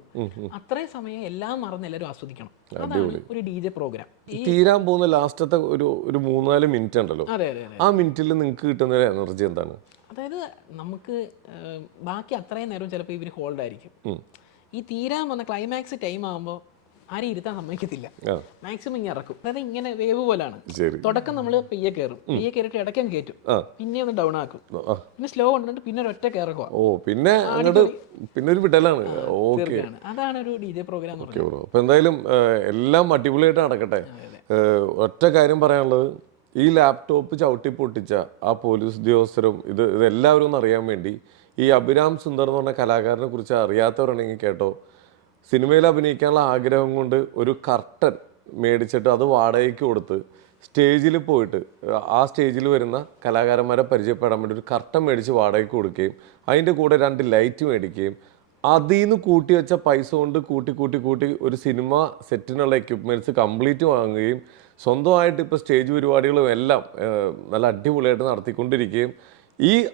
അത്രയും സമയം എല്ലാം മറന്ന് എല്ലാവരും ആസ്വദിക്കണം. അതാണ് ഒരു DJ പ്രോഗ്രാം. തീരാൻ പോകുന്ന ലാസ്റ്റത്തെ ഒരു 3-4 മിനിറ്റ് ഉണ്ടല്ലോ, അതെ അതെ അതെ. ആ മിനിറ്റിൽ നിങ്ങൾക്ക് കിട്ടുന്ന ഒരു എനർജി എന്താണ്? അതായത് നമുക്ക് ബാക്കി അത്രയും നേരം ചിലപ്പോൾ ഇവർ ഹോൾഡ് ആയിരിക്കും. ഈ തീരാൻ വന്ന ക്ലൈമാക്സ് ടൈം ആകുമ്പോൾ ആരെയും ഇരുത്താൻ സമ്മതിക്കത്തില്ല, മാക്സിമം ഇങ്ങനെ ഇറക്കും. അതായത് ഇങ്ങനെ വേവ് പോലാണ്. തുടക്കം നമ്മൾ പെയ്യെ കയറിയിട്ട് ഇടയ്ക്കാൻ കയറ്റും, പിന്നെ ഒന്ന് ഡൗൺ ആക്കും, പിന്നെ സ്ലോ കൊണ്ടിട്ട് പിന്നെ ഒരു ഒറ്റ കയറുക. പിന്നെ ഒരു വിടലാണ്. അതാണ് ഒരു DJ പ്രോഗ്രാം. അപ്പൊ എന്തായാലും എല്ലാം അടിപൊളിയായിട്ട് നടക്കട്ടെ. ഒറ്റ കാര്യം പറയാനുള്ളത്, ഈ ലാപ്ടോപ്പ് ചവിട്ടി പൊട്ടിച്ച ആ പോലീസ് ഉദ്യോഗസ്ഥരും ഇതെല്ലാവരും ഒന്ന് അറിയാൻ വേണ്ടി, ഈ അഭിരാം സുന്ദർ എന്ന് പറഞ്ഞ കലാകാരനെ കുറിച്ച് അറിയാത്തവരുണ്ടെങ്കിൽ കേട്ടോ, സിനിമയിൽ അഭിനയിക്കാനുള്ള ആഗ്രഹം കൊണ്ട് ഒരു കർട്ടൻ മേടിച്ചിട്ട് അത് വാടകയ്ക്ക് കൊടുത്ത് സ്റ്റേജിൽ പോയിട്ട് ആ സ്റ്റേജിൽ വരുന്ന കലാകാരന്മാരെ പരിചയപ്പെടാൻ വേണ്ടി ഒരു കർട്ടൻ മേടിച്ച് വാടകയ്ക്ക് കൊടുക്കുകയും അതിൻ്റെ കൂടെ 2 ലൈറ്റ് മേടിക്കുകയും അതിൽ നിന്ന് കൂട്ടി വെച്ച പൈസ കൊണ്ട് കൂട്ടി ഒരു സിനിമ സെറ്റിനുള്ള എക്യുപ്മെൻറ്റ്സ് കംപ്ലീറ്റ് വാങ്ങുകയും സ്വന്തമായിട്ട് ഇപ്പോൾ സ്റ്റേജ് പരിപാടികളും എല്ലാം നല്ല അടിപൊളിയായിട്ട് നടത്തിക്കൊണ്ടിരിക്കുകയും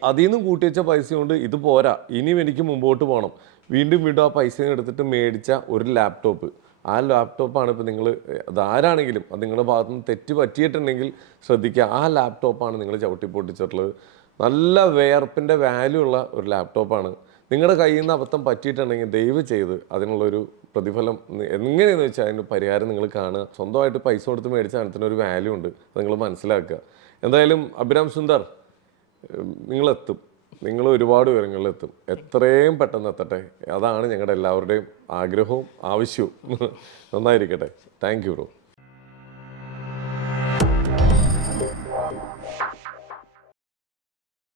അതിൽ നിന്ന് കൂട്ടി വെച്ച പൈസ കൊണ്ട് ഇത് പോരാ, ഇനിയും എനിക്ക് മുമ്പോട്ട് പോകണം, വീണ്ടും ആ പൈസ എടുത്തിട്ട് മേടിച്ച ഒരു ലാപ്ടോപ്പ്. ആ ലാപ്ടോപ്പാണ് ഇപ്പോൾ നിങ്ങൾ അതാരാണെങ്കിലും അത് നിങ്ങളുടെ ഭാഗത്തു നിന്ന് തെറ്റ് പറ്റിയിട്ടുണ്ടെങ്കിൽ ശ്രദ്ധിക്കുക, ആ ലാപ്ടോപ്പാണ് നിങ്ങൾ ചവിട്ടി പൊട്ടിച്ചിട്ടുള്ളത്. നല്ല വേർപ്പിൻ്റെ വാല്യൂ ഉള്ള ഒരു ലാപ്ടോപ്പാണ്. നിങ്ങളുടെ കയ്യിൽ നിന്ന് അബദ്ധം പറ്റിയിട്ടുണ്ടെങ്കിൽ ദയവ് ചെയ്ത് അതിനുള്ളൊരു പ്രതിഫലം എങ്ങനെയെന്ന് വെച്ചാൽ അതിന് പരിഹാരം നിങ്ങൾ കാണുക. സ്വന്തമായിട്ട് പൈസ കൊടുത്ത് മേടിച്ച അതിനൊരു വാല്യൂ ഉണ്ട്, അത് നിങ്ങൾ മനസ്സിലാക്കുക. എന്തായാലും അഭിരാം സുന്ദർ നിങ്ങളെത്തും, നിങ്ങൾ ഒരുപാട് ഉയരങ്ങളിലെത്തും, എത്രയും പെട്ടെന്ന് എത്തട്ടെ. അതാണ് ഞങ്ങളുടെ എല്ലാവരുടെയും ആഗ്രഹവും ആവശ്യവും. നന്നായിരിക്കട്ടെ. Thank you bro.